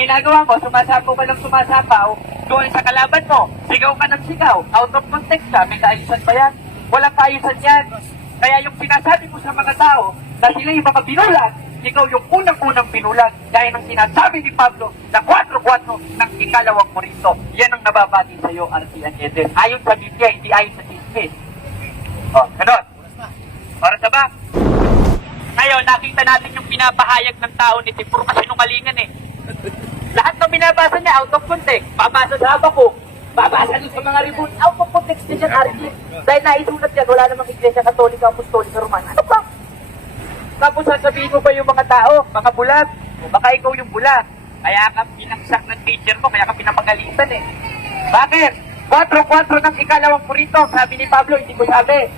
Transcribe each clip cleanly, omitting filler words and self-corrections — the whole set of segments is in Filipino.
ginagawa mo, sumasapaw ka ng sumasapaw, doon sa kalaban mo, sigaw ka ng sigaw, out of context ka, may kaayusan ba yan? Walang kaayusan yan. Kaya yung sinasabi mo sa mga tao na sila yung mga binulag, ikaw yung unang-unang binulag dahil ang sinasabi ni Pablo na 4-4 ng ikalawang Korinto. Yan ang nababati sa iyo, RT Eden. Ayon sa Biblia, hindi ayon sa chismis. O, ganun. Oras na ba? Ngayon, nakita natin yung pinapahayag ng tao ni Tipuro kasi nungalingan eh. Lahat ng binabasa niya, out of context. Babasa sa Habakuk, babasa doon sa mga ribon, out of context din siya, RT. Dahil naisulat yan, wala namang Iglesia Katolika, Apostolika, Romana. Ano pa? Tapos sasabihin mo ba yung mga tao, mga bulag? O baka ikaw yung bulag. Kaya ka pinagsak ng teacher mo, kaya ka pinapagalitan eh. Bakit? 4-4 ng ikalawang Korinto, sabi ni Pablo, hindi ko sabi.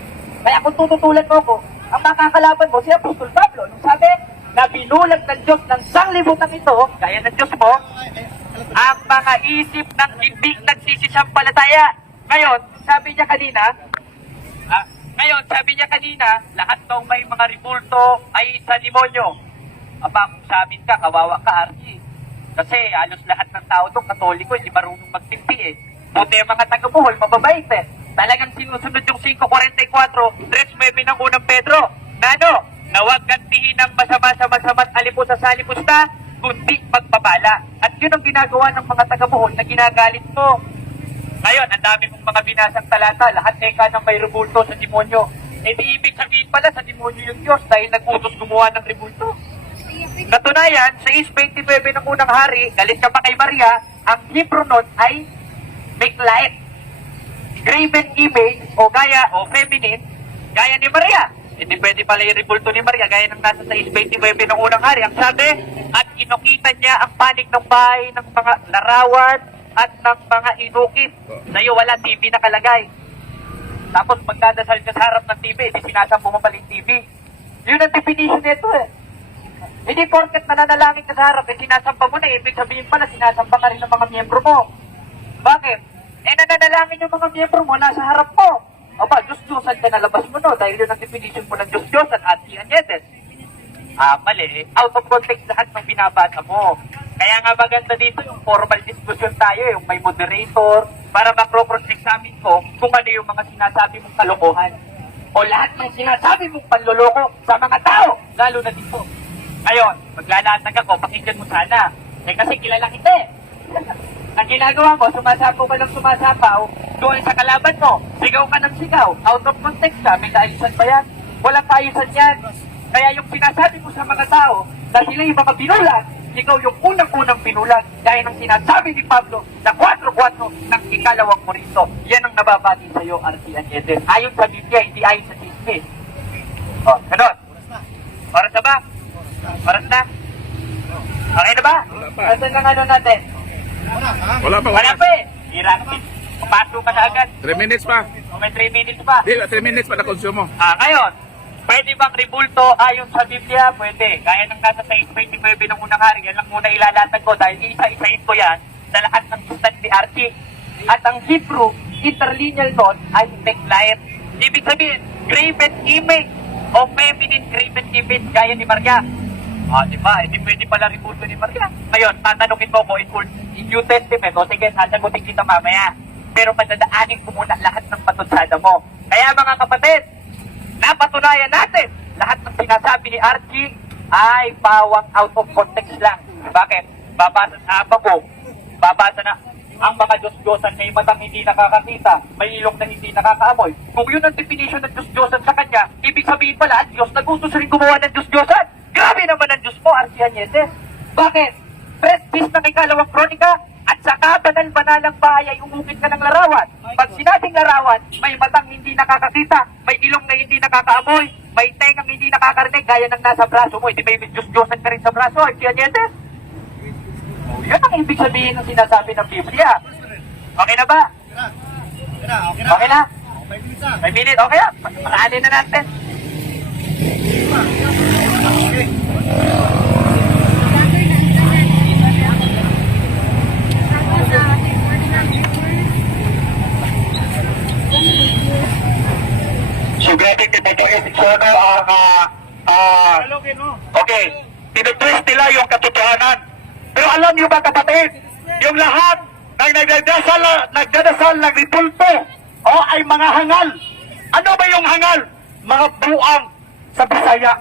Kaya kung tututulan mo ko, ang makakalaban mo si Apostol Pablo. Nung sabi, na binulag ng Diyos ng sanglibutan ito, kaya ng Diyos mo, ang mga isip ng hindi nagsisisampalataya. Ngayon, sabi niya kanina, lahat ng may mga ribulto ay sa demonyo. Aba, kung sa amin ka, kawawa ka, RG. Kasi halos lahat ng tao doon, katoliko, hindi marunong magtimpi eh. Buti ang mga taga-Bohol, mababait eh. Talagang sinusunod yung 5:44, 3:9 ng unang Pedro. Na huwag gantihin ng masama sa masama at alipos sa salipusta, kundi magpapala. At yun ang ginagawa ng mga taga-Bohol na ginagalit mo. Ngayon, ang dami mong mga binasang talata, lahat eka ng may rebulto sa demonyo. E di ibig sabihin pala sa demonyo yung Diyos dahil nag-utos gumawa ng rebulto. Katunayan, sa 6:29 ng unang hari, galit ka pa kay Maria, ang Hebrew nun ay make light. Graven image o gaya o feminine, gaya ni Maria. Hindi pwede pala yung rebulto ni Maria, gaya ng nasa sa 6:29 ng unang hari. Ang sabi, at inukita niya ang panig ng bahay ng mga larawan at ng mga inukit. Sa'yo wala TV nakalagay. Tapos magdadasal ka sa harap ng TV, hindi sinasampo mo pala yung TV. Yun ang definition nito eh. Hindi porket nananalangin ka sa harap, eh sinasamba mo na, ibig sabihin pala sinasamba ka rin ng mga miyembro mo. Bakit? Eh nananalangin yung mga miyembro mo nasa harap mo. Aba, Diyos-Diyosan ka nalabas mo no, dahil yun ang definition mo ng Diyos-Diyosan at Anietes. Mali. Out of context lahat ng binabasa mo. Kaya nga maganda dito yung formal discussion tayo, yung may moderator, para makro-cross-examine ko kung ano yung mga sinasabi mong kalokohan. O lahat ng sinasabi mong panloloko sa mga tao, lalo na dito. Ngayon, maglalatag ako, pakinggan mo sana. Eh kasi kilala kita eh. Ang ginagawa mo, sumasapaw ka ng sumasapaw, doon sa kalaban mo, sigaw ka ng sigaw, out of context ka, may kaayusan ba yan? Walang kaayusan yan. Kaya yung sinasabi mo sa mga tao, na sila yung mga binulag, ikaw yung unang-unang binulag, dahil ang sinasabi ni Pablo na 4-4 ng ikalawang Korinto. Yan ang nababati sa iyo, RT Eden. Ayon sa Biblia, hindi ayon sa chismis. O, ganun. Oras na ba? Oras na? Okay na ba? Asan ang ano natin? Wala pa. Wala pa eh. Hirap. Papaso ka na agad. 3 minutes pa. O may 3 minutes pa. Di, 3 minutes pa na konsumo. Ngayon, pwede bang rebulto ayon sa Biblia? Pwede. Gaya ng nasa 6:29 ng unang hari, yan lang muna ilalatag ko dahil isa-isahin ko yan sa lahat ng sustan ni RT. At ang Hebrew, interlineal nun ay backlight. Ibig sabihin, graven image o feminine graven image gaya ni Maria. Diba? Hindi pwede pala rebulto ni Maria. Ngayon, tatanungin mo ko in New Testament, o sige, sasagutin kita mamaya. Pero padadaanin ko muna lahat ng patutsada mo. Kaya mga kapatid, napatunayan natin, lahat ng sinasabi ni Archie ay pawang out of context lang. Bakit? Babasa sa Habakuk, babasa na ang mga Diyos-Diyosan may matang hindi nakakakita, may ilong na hindi nakakaamoy. Kung yun ang definition ng Diyos-Diyosan sa kanya, ibig sabihin pala, Diyos nagutos rin gumawa ng Diyos-Diyosan. Grabe naman ang Diyos mo, Archie Anietes. Bakit? Prestige ng ikalawang kronika at saka banal-banalang bahay ay umukit ka ng larawan. Pag sinabing larawan, may matang hindi nakakakita, may ilong na hindi nakakaamoy, may tengang hindi nakakarinig, gaya ng nasa braso mo. Hindi may Diyos-Diyosan ka rin sa braso, Archie Anietes. Yan ang ibig sabihin ng sinasabi ng Biblia. Okay na ba? Okay na? 5 minutes, okay na? Paraanin na natin. Sigurado ito ang okay, tinutwist nila yung katotohanan. Pero alam niyo ba kapatid, yung lahat ng nagdadasal ng ripulto ay mga hangal. Ano ba yung hangal? Mga buang sa Bisaya.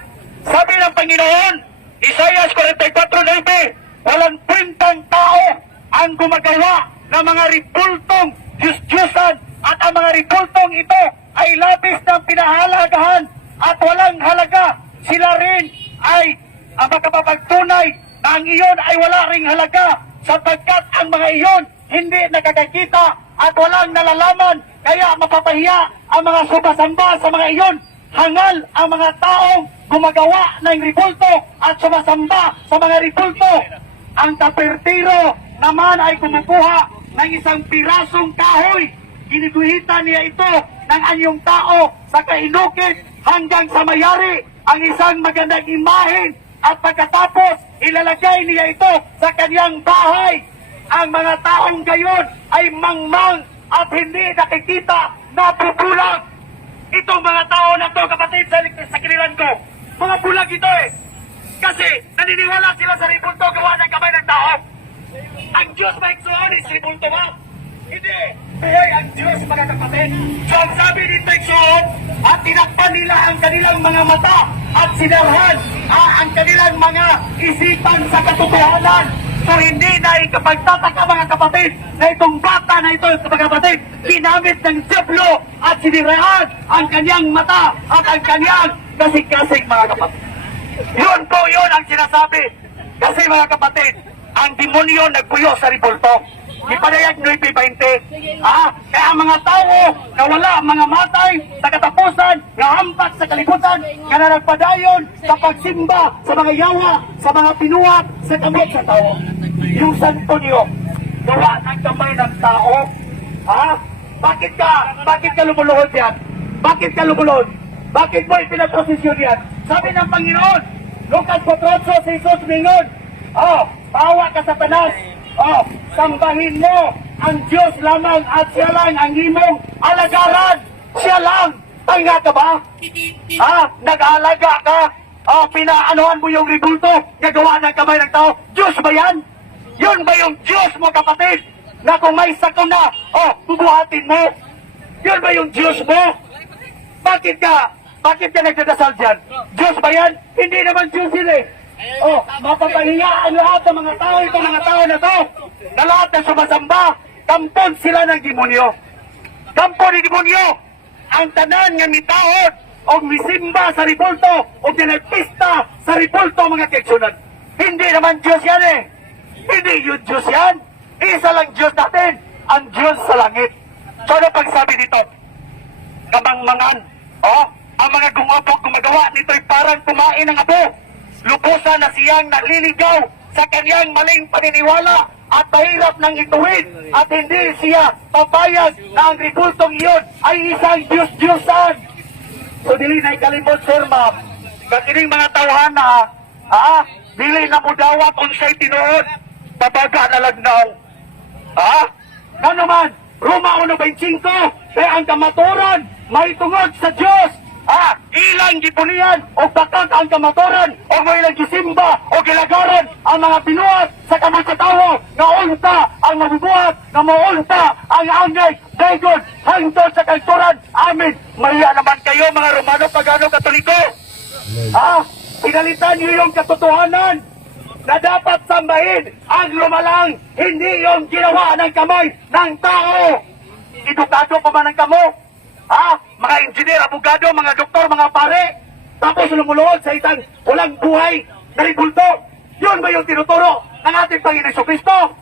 Sabi ng Panginoon, Isaiah 44:9, walang kwentang tao ang gumagawa ng mga ripultong Diyos-Diyosan at ang mga ripultong ito ay labis ng pinahalagahan at walang halaga. Sila rin ay makapapagtunay na ang iyon ay wala ring halaga sapagkat ang mga iyon hindi nakakakita at walang nalalaman kaya mapapahiya ang mga sumasamba sa mga iyon. Hangal ang mga taong gumagawa ng ripulto at sumasamba sa mga ripulto. Ang tapertiro naman ay kumukuha ng isang pirasong kahoy. Giniguhitan niya ito ng anyong tao sa kainukit hanggang sa mayari ang isang magandang imahen at pagkatapos ilalagay niya ito sa kanyang bahay. Ang mga taong gayon ay mangmang at hindi nakikita na pupulang. Itong mga tao na to, kapatid, sa kinilan ko, mga bulag ito Kasi naniniwala sila sa ribulto gawa ng kamay ng tao. Ang Diyos ba iksuon is ribulto ba? Hindi. Buhay ang Diyos, mga kapatid. So ang sabi dito iksuon, at tinakpan nila ang kanilang mga mata at sinarhan ang kanilang mga isipan sa katotohanan. So hindi na ikapagtataka mga kapatid na itong bata na ito mga kapatid ginamit ng siplo at siniraan ang kanyang mata at ang kanyang kasing-kasing mga kapatid. Yun po yun ang sinasabi. Kasi mga kapatid, ang demonyo nagpuyo sa ribulto. Ipanayag 9:20. Kaya ang mga tao na wala mga matay sa katapusan, na hampak sa kalibutan, na nagpadayon sa pagsimba sa mga yawa, sa mga pinuhat, sa kamot sa tao. Yung santo niyo, gawa ng kamay ng tao. Bakit ka lumuluhod yan? Bakit ka lumuluhod? Bakit mo ipinaposisyon yan? Sabi ng Panginoon, Lucas 4:8, si Jesus mingon, bawa ka Satanas, sambahin mo ang Diyos lamang at siya lang ang imong alagaran. Siya lang. Tanga ka ba? Nag-aalaga ka? Pinaanohan mo yung ribulto, gagawa ng kamay ng tao. Diyos ba yan? Yun ba yung Diyos mo kapatid? Na kung may sakuna, bubuhatin mo? Yun ba yung Diyos mo? Bakit ka nagdadasal dyan? Diyos ba yan? Hindi naman Diyos yun mapapahiya ang lahat ng mga tao, itong mga tao na to, na lahat ng sumasamba, kampon sila ng demonyo. Kampo ni demonyo, ang tanan nga mitahod, o misimba sa ripulto, o pinagpista sa ripulto mga kaigsunan. Hindi naman Diyos yan Hindi yun Diyos yan. Isa lang Diyos natin, ang Diyos sa langit. So ano pagsabi dito? Kamangmangan. Ang mga gumagawa nito'y parang kumain ng abo. Lubusan na siyang naliligaw sa kanyang maling paniniwala at mahirap ng ituwid at hindi siya papayag na ang ribultong iyon ay isang Diyos-Diyosan. So dili na ikalimot, sir, ma'am. Kakining mga tawhana, dili na mo dawat unsay tinuod, babaga na lagnaw. Ano man, Roma 1:25, kaya ang kamaturan may tungod sa Diyos. Ilang gipunian o bakag ang kamaturan o may nagsisimba o gilagaran ang mga pinuhat sa kamay sa tao nga unta ang mabubuhat nga maunta ang angay dagon hangtod sa kalturan. Amin. Maya naman kayo mga Romano Pagano Katoliko. Pinalitan niyo yung katotohanan na dapat sambahin ang lumalang, hindi yung ginawa ng kamay ng tao. Edukado pa man ang kamo? Mga engineer, abogado, mga doktor, mga pare, tapos lumuluhod sa isang walang buhay na ribulto. Yun ba yung tinuturo ng ating Panginoon Jesucristo?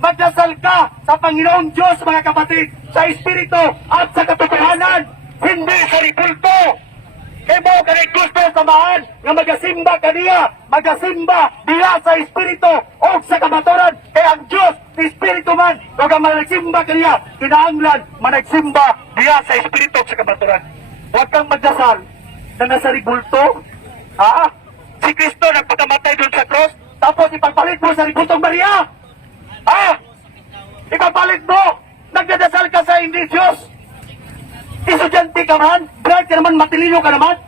Magdasal ka sa Panginoong Diyos, mga kapatid, sa Espiritu at sa katotohanan, hindi sa ribulto. Kaya mo ka rin gusto samahan nga magasimba ka niya, magasimba diya sa Espiritu o sa kamaturan. Kaya ang Diyos, Espiritu man, kung managsimba ka niya, kinahanglan managsimba diya sa Espiritu o sa kamaturan. Huwag kang magdasal na nasa ribulto. Si Kristo nagpakamatay doon sa cross, tapos ipagpalit mo sa ribultong Maria. Ipagpalit mo, nagdadasal ka sa hindi Diyos. Estudyante ka man, bright ka naman, matilino ka naman.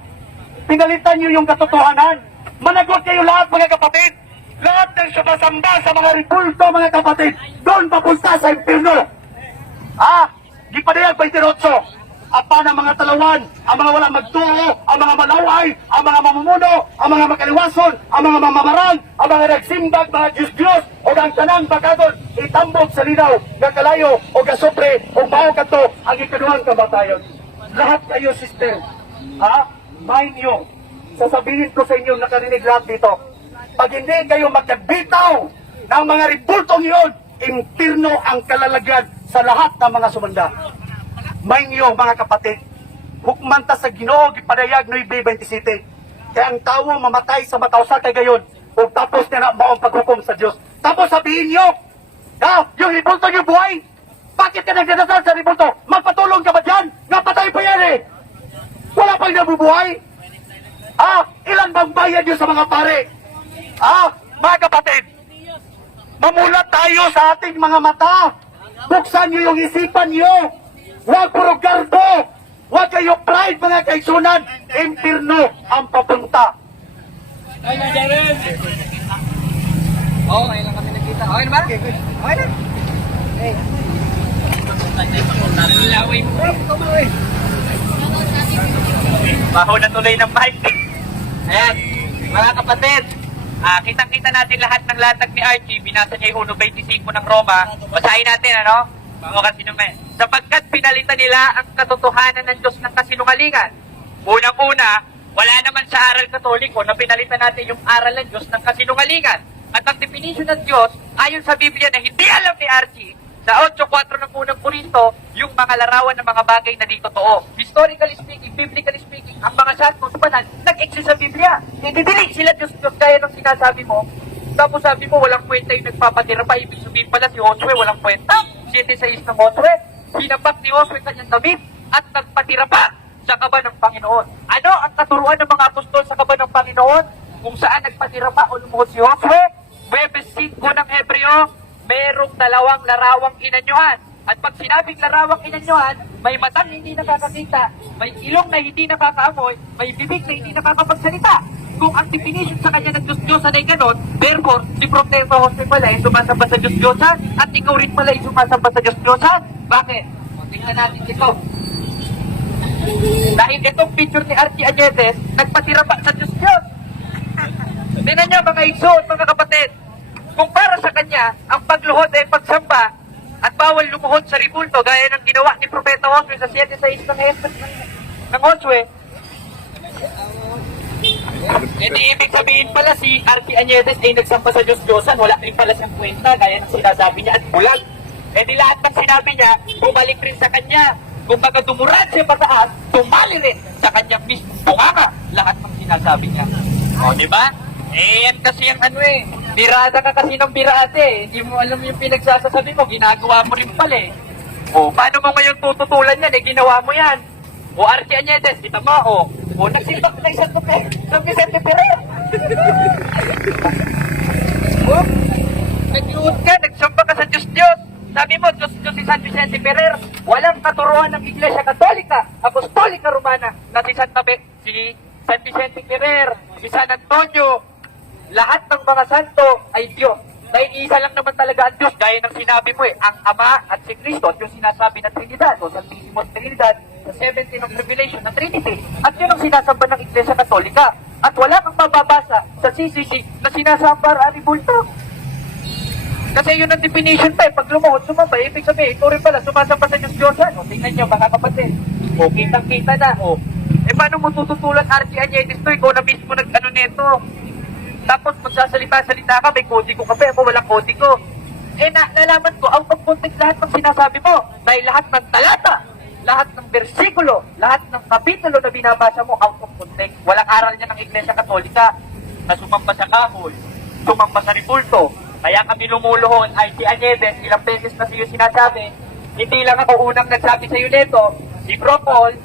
Pinalitan niyo yung katotohanan. Managot kayo lahat mga kapatid. lahat ng sumasamba sa mga ripulto, mga kapatid, doon papunta sa impyerno. Di pa na yan, 28. Apa ng mga talawan, ang mga walang magtuo, ang mga malaway, ang mga mamumuno, ang mga makaliwason, ang mga mamamarang, ang mga nagsimbag, mga Diyos-Diyos, o ang tanang bagaton, itambok sa linaw, nakalayo, o kasupre, o mao kato, ang ikaduhang kamatayon. Lahat kayo, sister, mind nyo, sasabihin ko sa inyo, nakarinig lahat dito, pag hindi kayo magkabitaw ng mga ribultong iyon, impirno ang kalalagyan sa lahat ng mga sumanda. May niyo mga kapatid, hukmanta sa Ginoo gipadayag no 27. Kaya ang tao mamatay sa matawsa kay gayon, o tapos na maong paghukom sa Dios. Tapos sabihin niyo, yung ribulto niyo buhay, bakit ka nagdadasal sa ribulto? Magpatulong ka ba dyan? Napatay pa yan eh! Wala pang nabubuhay? Ilan bang bayad niyo sa mga pare? Mga kapatid, mamulat tayo sa ating mga mata. Buksan niyo yung isipan niyo. Huwag puro garbo! Huwag kayo pride, mga kaigsunan! Impirno ang papunta! Okay lang kami nakita. Okay na ba? Okay na. Baho na tuloy ng mic. Ayan, mga kapatid. Kitang-kita natin lahat ng latag ni Archie. Binasa niya yung 1.25 ng Roma. Basahin natin, ano? Bago kasi naman. Sapagkat pinalitan nila ang katotohanan ng Diyos ng kasinungalingan. Unang-una, wala naman sa aral katoliko na pinalitan natin yung aral ng Diyos ng kasinungalingan. At ang definition ng Diyos, ayon sa Biblia na hindi alam ni Archie, sa 8.4 ng unang Korinto, yung mga larawan ng mga bagay na di totoo. Historically speaking, biblically speaking, ang mga santos banal, nag-exist sa Biblia. Hindi sila Diyos-Diyos gaya ng sinasabi mo. Tapos sabi mo, walang kwenta yung nagpapatira pa. Ibig sabihin pala si Josue, walang kwenta. 7:6 ng Josue, sinapak ni Josue kanyang damit at nagpatira pa sa kaba ng Panginoon. Ano ang katuruan ng mga apostol sa kaba ng Panginoon? Kung saan nagpatira pa o lumuhod si Josue? Huwebes 5 ng Hebreo, merong 2 larawang inanyuhan. At pag sinabing larawang inanyuhan, may matang hindi nakakakita, may ilong na hindi nakakaamoy, may bibig na hindi nakakapagsalita. Kung ang definition sa kanya ng Diyos-Diyosan ay ganon, therefore, si Propeta Jose pala ay sumasamba sa Diyos-Diyosan at ikaw rin pala ay sumasamba sa Diyos-Diyosan. Bakit? Tingnan natin ito. Dahil itong picture ni Archie Añetes, nagpatira pa sa Diyos-Diyos. Tingnan niyo mga igso at mga kapatid, kung para sa kanya, ang pagluhod ay pagsamba at bawal lumuhod sa ribulto gaya ng ginawa ni Propeta Jose sa 7:6 ng Josue, ibig sabihin pala si Archie Añetes ay nagsamba sa Diyos-Diyosan, wala rin pala siyang kwenta gaya ng sinasabi niya at bulag. Di lahat ng sinabi niya, bumalik rin sa kanya. Kung baga dumurad siya pataas, tumali rin sa kanyang mismo bunganga lahat ng sinasabi niya. Di ba? Yan kasi yung birada ka kasi ng birate. Hindi mo alam yung pinagsasasabi mo, ginagawa mo rin pala paano mo ngayon tututulan yan? Ginawa mo yan. Archie Añetes, kita mo, nagsimbak na isang Vicente Ferrer. Nag-iud ka, nagsamba ka sa Diyos-Diyos. Sabi mo, Diyos-Diyos si San Vicente Ferrer. Walang katuruan ng Iglesia Katolika, Apostolika Romana, na si San Vicente Ferrer, si San Antonio, lahat ng mga santo ay Diyos. Dahil isa lang naman talaga ang Diyos, gaya ng sinabi mo ang Ama at si Kristo, at yung sinasabi ng Trinidad, o Santissimos Trinidad, sa 17 ng Revelation ng Trinity. At yun ang sinasamba ng Iglesia Katolika. At wala kang mababasa sa CCC na sinasamba ang ribulto. Kasi yun ang definition pag lumuhod, sumamba, ibig sabihin, ito rin pala, sumasamba sa Diyos-Diyosan. Tingnan nyo, mga kapatid. Kitang-kita na. Paano mo tututulan Archie Añetes to? Ikaw na mismo nag-ano neto. Tapos magsasalita-salita ka, may kodigo ka pa, ako walang kodigo. Nalaman ko, out of context lahat ng sinasabi mo. Dahil lahat ng talata, lahat ng bersikulo, lahat ng kapitulo na binabasa mo, out of context. Walang aral niya ng Iglesia Katolika na sumamba sa kahol, sumamba sa ribulto. Kaya kami lumuluhon, Archie Añetes, ilang beses na siyo sinasabi, hindi lang ako unang nagsabi sa iyo nito, si Bro Paul,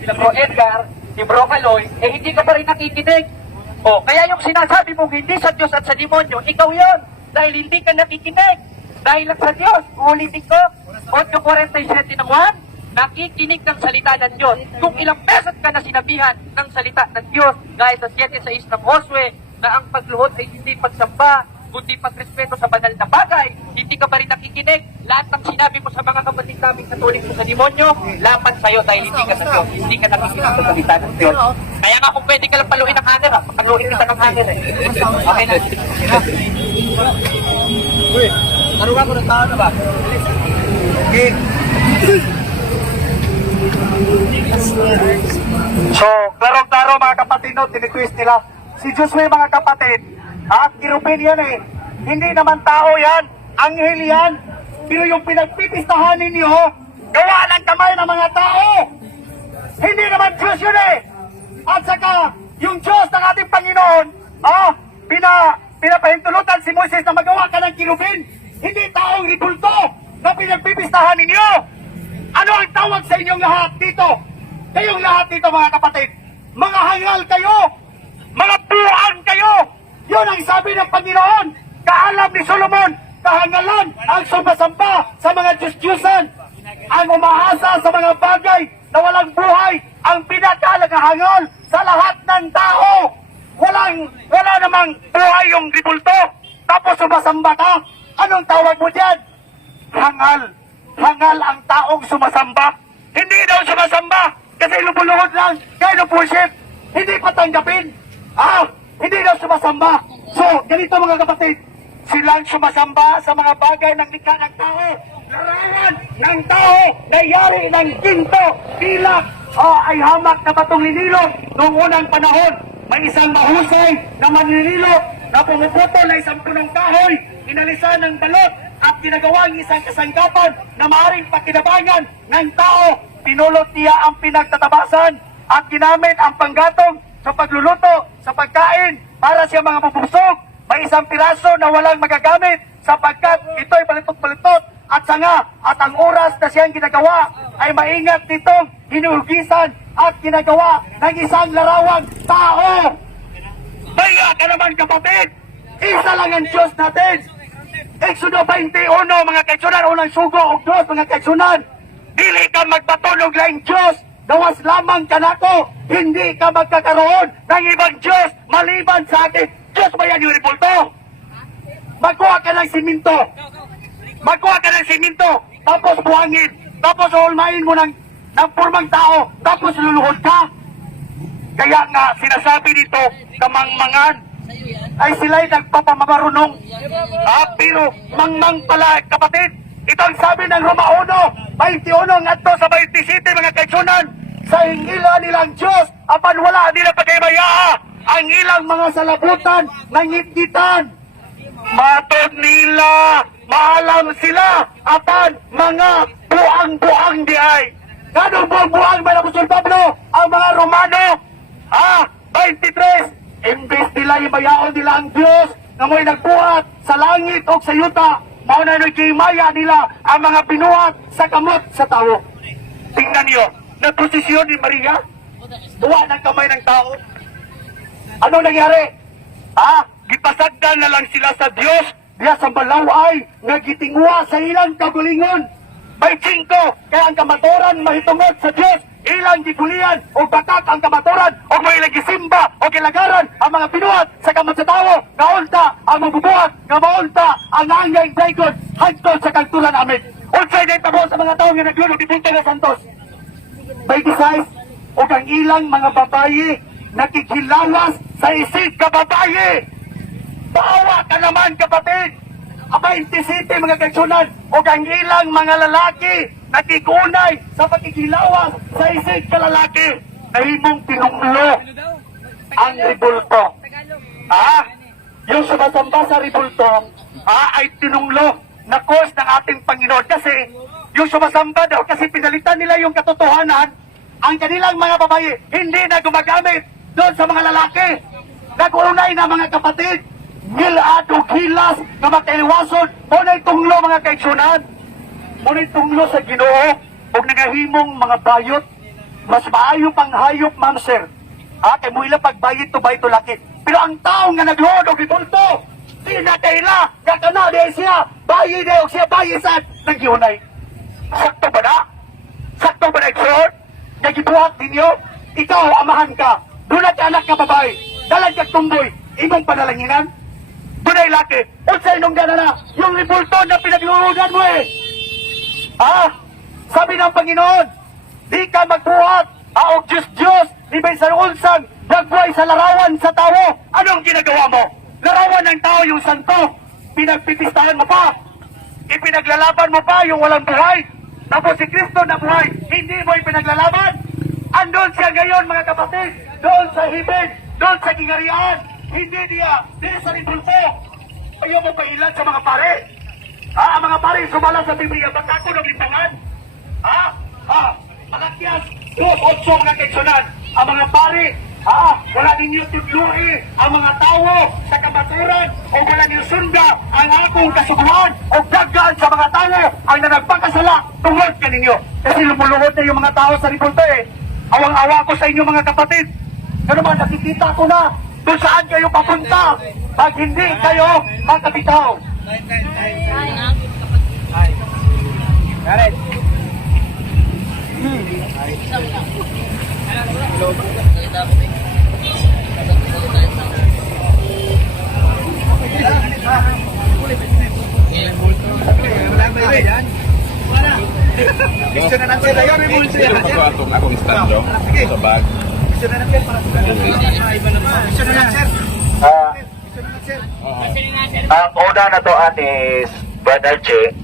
si Bro Edgar, si Bro Caloy, hindi ka pa rin nakikinig. Kaya yung sinasabi mong hindi sa Diyos at sa demonyo, ikaw yon dahil hindi ka nakikinig. Dahil lang sa Diyos, ulitin ko, 8:47 ng 1, nakikinig ng salita ng Diyos. Kung ilang beses ka na sinabihan ng salita ng Diyos, gaya sa 7:6 ng Josue, na ang pagluhod ay hindi pagsamba, kundi pagrespeto sa banal na bagay. Hindi ka ba rin nakikinig? Lahat ng sinabi mo sa mga kapatid namin katolik mo sa demonyo, lapat sa'yo dahil hindi ka sa Diyos. Hindi ka nakikinig sa salita ng Diyos. Kaya nga kung pwede ka lang paluin ng hanger, paluin kita ng hanger eh. Okay na. Uy, naruga ko ng tao na ba? Okay. So, klaro-klaro mga kapatid, no, tinikwist nila. Si Josue mga kapatid, kirupin yan eh. Hindi naman tao yan, anghel yan. Pero yung pinagpipistahan ninyo, gawa ng kamay ng mga tao. Hindi naman Diyos yun eh. At saka, yung Diyos ng ating Panginoon, pinapahintulutan si Moises na magawa ka ng kirupin. Hindi taong ribulto na pinagpipistahan ninyo. Ano ang tawag sa inyong lahat dito? Kayong lahat dito mga kapatid, mga hangal kayo, mga buang kayo. Yun ang sabi ng Panginoon. Kaalam ni Solomon, kahangalan ang sumasamba sa mga Diyos-Diyosan. Ang umaasa sa mga bagay na walang buhay, ang pinakalahangal sa lahat ng tao. Wala namang buhay yung ribulto. Tapos sumasamba ka. Anong tawag mo dyan? Hangal. Hangal ang taong sumasamba. Hindi daw sumasamba kasi lumuluhod lang. Kaya worship. Hindi patanggapin. Hindi daw sumasamba. So, ganito mga kapatid. Silang sumasamba sa mga bagay ng likha ng tao. Larawan ng tao na yari ng ginto. Tila ay hamak na batong linilog noong unang panahon. May isang mahusay na maninilog na pumuputol na isang punong kahoy. Inalisan ng balot at ginagawang isang kasangkapan na maaaring pakinabangan ng tao. Pinulot niya ang pinagtatabasan at ginamit ang panggatong sa pagluluto, sa pagkain para siya mga bubusog. May isang piraso na walang magagamit sapagkat ito'y palitot-palitot at sanga at ang oras na siyang ginagawa ay maingat nitong hinuhugisan at ginagawa ng isang larawang tao. Kaya ka naman kapatid, isa lang ang Diyos natin. Exodo 21 mga kaigsunan, unang sugo o Diyos mga kaigsunan. Dili ka magpatunog lang Diyos, dawas lamang ka nako, hindi ka magkakaroon ng ibang Diyos maliban sa akin. Diyos ba yan yung ribulto? Magkuha ka ng siminto. Magkuha ka ng siminto, tapos buhangin, tapos ulmain mo ng purmang tao, tapos luluhod ka. Kaya nga sinasabi dito, kamangmangan, ay sila'y nagpapamamarunong. Pero mangmang pala kapatid. Ito ang sabi ng Roma 1, 21 ngadto sa 27 mga kaigsunan. Sa ingila nilang Diyos, apan wala nila pagkaimayaa ang ilang mga salabutan ng ngitgitan. Matod nila, maalam sila, apan mga buang-buang di ay. Ganong buang-buang ba na Pablo? Ang mga Romano, 23, imbes nila imayaon nila ang Diyos na mo'y nagbuhat sa langit o sa yuta, mauna na'y kimaya nila ang mga binuhat sa kamot sa tao. Tingnan niyo, nagposisyon ni Maria, buwa ng kamay ng tao. Ano nangyari? Gipasagdan na lang sila sa Diyos, diya sa balaway, nagitingwa sa ilang kagulingon. May 5, kaya ang kamaturan mahitungod sa Diyos, ilang gibulian o batak ang kamaturan o may lagisimba o kilagaran ang mga pinuhat sa kamot sa tao, naunta ang mabubuhat, nga maunta ang nangyayang daikot hagtod sa kagtulan amin. Unsay na itabo sa mga tao nga naglulog di Punta na Santos. May desise o kang ilang mga babayi nakikilawas sa isig ka babayi. Bawa ka naman kapatid. 27 mga kaigsunan o kang ilang mga lalaki nakikunay sa pagkikilawas sa isig ka lalaki na himong tinunglo ang ribulto. Yung sumasamba sa ribulto ay tinunglo na cause ng ating Panginoon kasi yung sumasamba daw kasi pinalitan nila yung katotohanan. Ang kanilang mga babae hindi na gumagamit doon sa mga lalaki. Nag-unay na mga kapatid, ngilad o gilas na magkaiwason, muna'y tunglo mga kaigsunan. Muna'y tunglo sa Ginoo o nangahimong mga bayot. Mas maayo pang hayop, ma'am sir. Kay mo ila pagbayit to bayit to lakit. Pero ang taong nga nagluhod o ribulto, sinakaila, kakana de siya, bayi de o siya bayi sa naghiunay. Sakto ba na? Sakto ba na igsoon? Nagibuhat ninyo, ikaw amahan ka, dunat anak ka babae, dalag kag tumboy, imong panalanginan? Dunay laki, unsay nung gana na, yung ribulto na pinaglulugan mo eh. Sabi ng Panginoon, di ka magbuhat, og Diyos, di ba sa unsang nagbuhay sa larawan sa tao. Anong ginagawa mo? Larawan ng tao yung santo, pinagpipistahan mo pa, ipinaglalaban mo pa yung walang buhay. Tapos si Kristo na buhay, hindi mo ipinaglalaban. Andun siya ngayon mga kapatid, doon sa hibig, doon sa gingarian. Hindi niya, di sa ribulto. Ayaw mo pailan sa mga pare. Ang mga pare sumala sa Biblia, baka ako ng lipangan. Malakyas, 2-8 mga kaitsunan. Ang mga pare, wala ninyo tugluhi ang mga tao sa kabaturan o wala ninyo sunda ang akong kasubuan o dagaan sa mga tao ang nanagpakasala tungod ka ninyo. Kasi lumuluhod na yung mga tao sa ribulto eh. Awang-awa ko sa inyo mga kapatid. Ano ba, nakikita ko na kung saan kayo papunta pag hindi kayo makabitaw. Sino pa ba akong stand yung sa bag? Ang una na to is Brad Archie.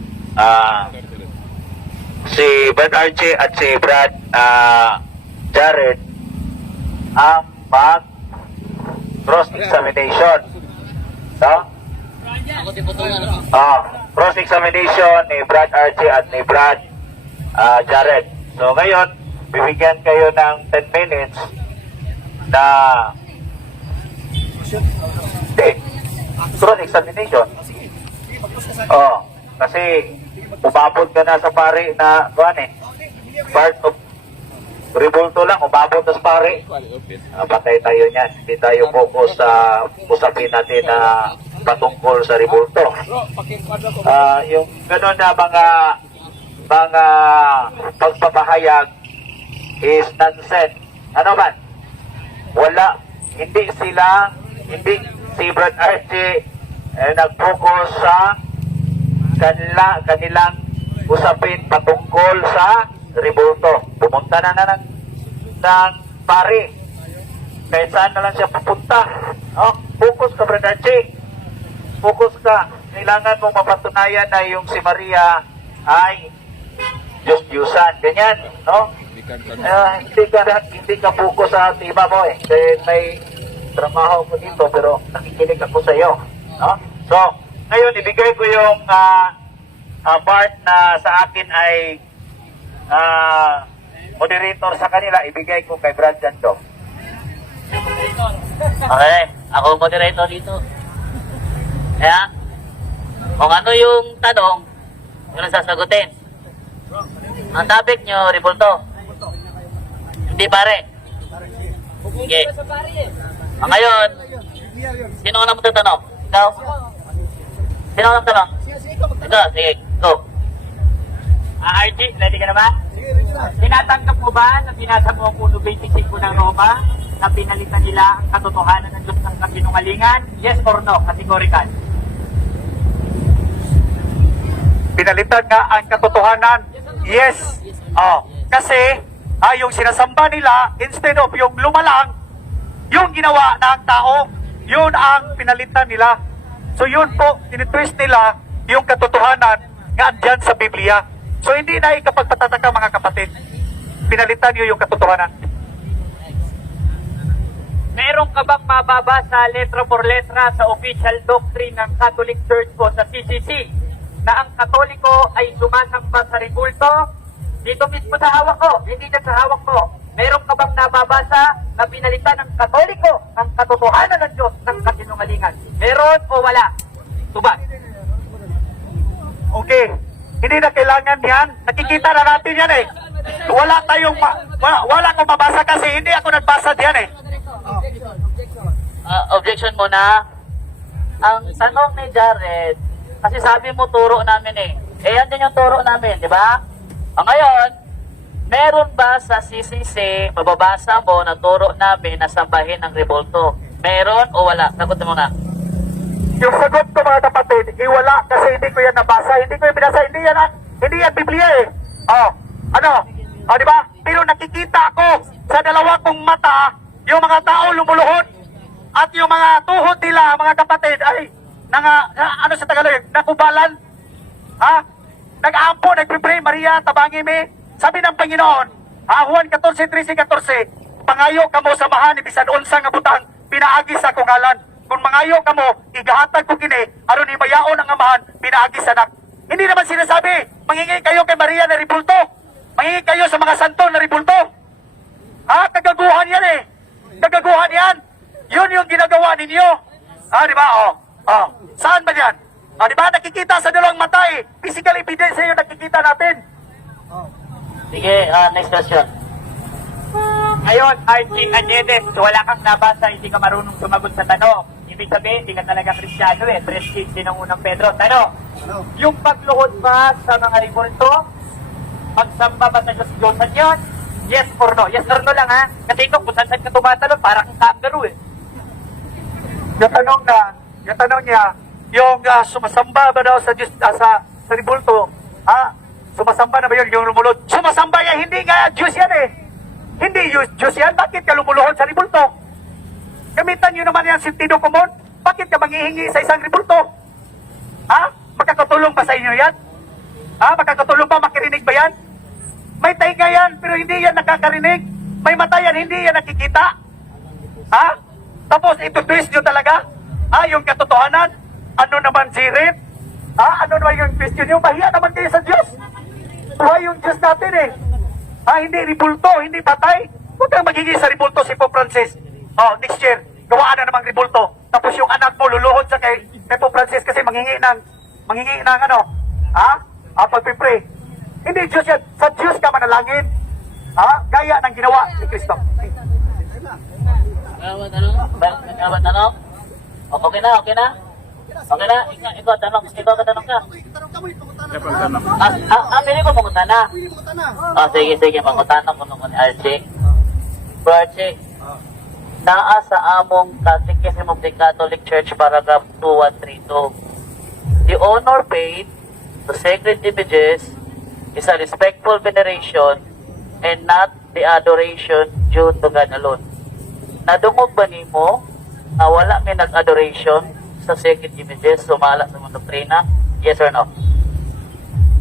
Si Brad Archie at si Brad Jared ang mag cross-examination. Cross-examination ni Brad Archie at ni Brad Jared. So ngayon, bibigyan kayo ng 10 minutes na cross-examination. Kasi umabot ka na sa pare na part of ribulto lang, umabot na sa pare. Patay tayo niyan. Hindi tayo focus sa usapin natin na patungkol sa ribulto. Yung gano'n na mga pagpapahayag is nonsense. Ano man? Wala, hindi si Brad Archie nag-focus sa kanilang usapin patungkol sa ribulto. Pumunta na ng pare. Kahit saan na lang siya pupunta. Focus ka, Brad Archie. Focus ka. Kailangan mong mapatunayan na yung si Maria ay Diyos-Diyusan. Ganyan, no? Hindi ka focus sa tiba mo eh. Kasi may trabaho ko dito pero nakikinig ako sa iyo. No? So, ngayon ibigay ko yung part na sa akin ay moderator sa kanila. Ibigay ko kay Brad Jando. Okay, ako moderator dito. Kaya, kung ano yung tanong, yun ang sasagutin. Ang topic nyo, ribulto. Hindi pare. Sige. Ngayon, sino ka na magtatanong? Ikaw? Sino ka na magtatanong? Ikaw, sige, go. RG, ready ka na ba? Tinatanggap mo ba na binasa mo ang 1.25 ng Roma na pinalitan nila ang katotohanan ng Diyos ng kasinungalingan? Yes or no? Categorical. Pinalitan nga ang katotohanan. Yes. Kasi yung sinasamba nila, instead of yung lumalang, yung ginawa ng tao, yun ang pinalitan nila. So yun po, tinitwist nila yung katotohanan nga andyan sa Biblia. So hindi na ikapagpatataka mga kapatid. Pinalitan nyo yung katotohanan. Meron ka bang mababasa letra por letra sa official doctrine ng Catholic Church po sa CCC na ang Katoliko ay sumasamba sa ribulto? Dito mismo sa hawak ko, hindi na sa hawak ko. Meron ka bang nababasa na pinalitan ng Katoliko ang katotohanan ng Diyos ng kasinungalingan? Meron o wala? Tubat. Okay. Hindi na kailangan yan. Nakikita na natin yan eh. Wala tayong, wala akong mabasa kasi hindi ako nagbasa diyan eh. Objection muna. Ang tanong ni Jared, kasi sabi mo turo namin eh. Yan din yung turo namin, di ba? Ngayon, meron ba sa CCC, mababasa mo na turo namin na sambahin ang ribulto? Meron o wala? Sagot mo na. Yung sagot ko mga kapatid, wala kasi hindi ko yan nabasa, hindi ko yan binasa, hindi yan Biblia eh. Oh, ano? Oh, di ba? Pero nakikita ko sa dalawa kong mata, yung mga tao lumuluhod at yung mga tuhod nila, mga kapatid, ay ano sa Tagalog, nakubalan. Ha? Nag-aampo, nagpipray, Maria, tabangi mi. Sabi ng Panginoon, Juan 14:13-14, pangayo kamo sa mahan, bisan unsa nga butang, pinaagi sa kungalan. Kung mangayo kamo, igahatag ko kini, aron imayaon ang amahan, pinaagi sa nak. Hindi naman sinasabi, mangingi kayo kay Maria na ribulto. Mangingi kayo sa mga santo na ribulto. Ha? Kagaguhan yan eh. Kagaguhan yan. Yun yung ginagawa ninyo. Ha, di ba? Oh. Saan ba yan? Di ba? Nakikita sa dalawang mata eh. Physical evidence yung nakikita natin. Sige, next question. Ngayon, Archie Cañedes, wala kang nabasa, hindi ka marunong sumagot sa tanong. Ibig sabihin, hindi ka talaga Kristiyano eh. Prestige din ng unang Pedro. Tanong, yung pagluhod ba sa mga ribulto, pagsamba ba sa Diyos-Diyosan yun? Yes or no? Yes or no lang ha? Kasi ito, kung saan ka tumatalon, parang kangaroo eh. Yung tanong niya, yung sumasamba ba daw sa Diyos, sa ribulto, sumasamba na ba yun yung lumulod? Sumasamba yan, hindi nga Diyos yan eh. Hindi Diyos yan, bakit ka lumuluhod sa ribulto? Gamitan nyo naman yan sentido komon. Bakit ka manghihingi sa isang ribulto? Makakatulong ba sa inyo yan? Makakatulong ba, makirinig ba yan? May tainga yan, pero hindi yan nakakarinig. May mata yan, hindi yan nakikita. Tapos ito-twist nyo talaga? Yung katotohanan? Ano naman sirit? Ano naman yung question nyo? Mahiya naman kayo sa Diyos. Buhay yung Diyos natin eh. Hindi ribulto, hindi patay. Huwag kang magiging sa ribulto si Pope Francis. Next year, gawaan na namang ribulto. Tapos yung anak mo luluhod sa kay Pope Francis kasi manghingi ng ano? Pagpipray. Hindi Diyos yan. Sa Diyos ka manalangin. Gaya ng ginawa ni Kristo. Nagawat tanong? Okay na? Okay na? Ikaw tanong ka. Pili ko mangutan na. Sige, mangutan ko ni Archie. Bro Archie, naa sa among Catechism of the Catholic Church, paragraph 2132. The honor paid to sacred images is a respectful veneration and not the adoration due to God alone. Nadungog ba nimo na wala may nag-adoration sa sacred images, sumala sa mga doktrina? Yes or no?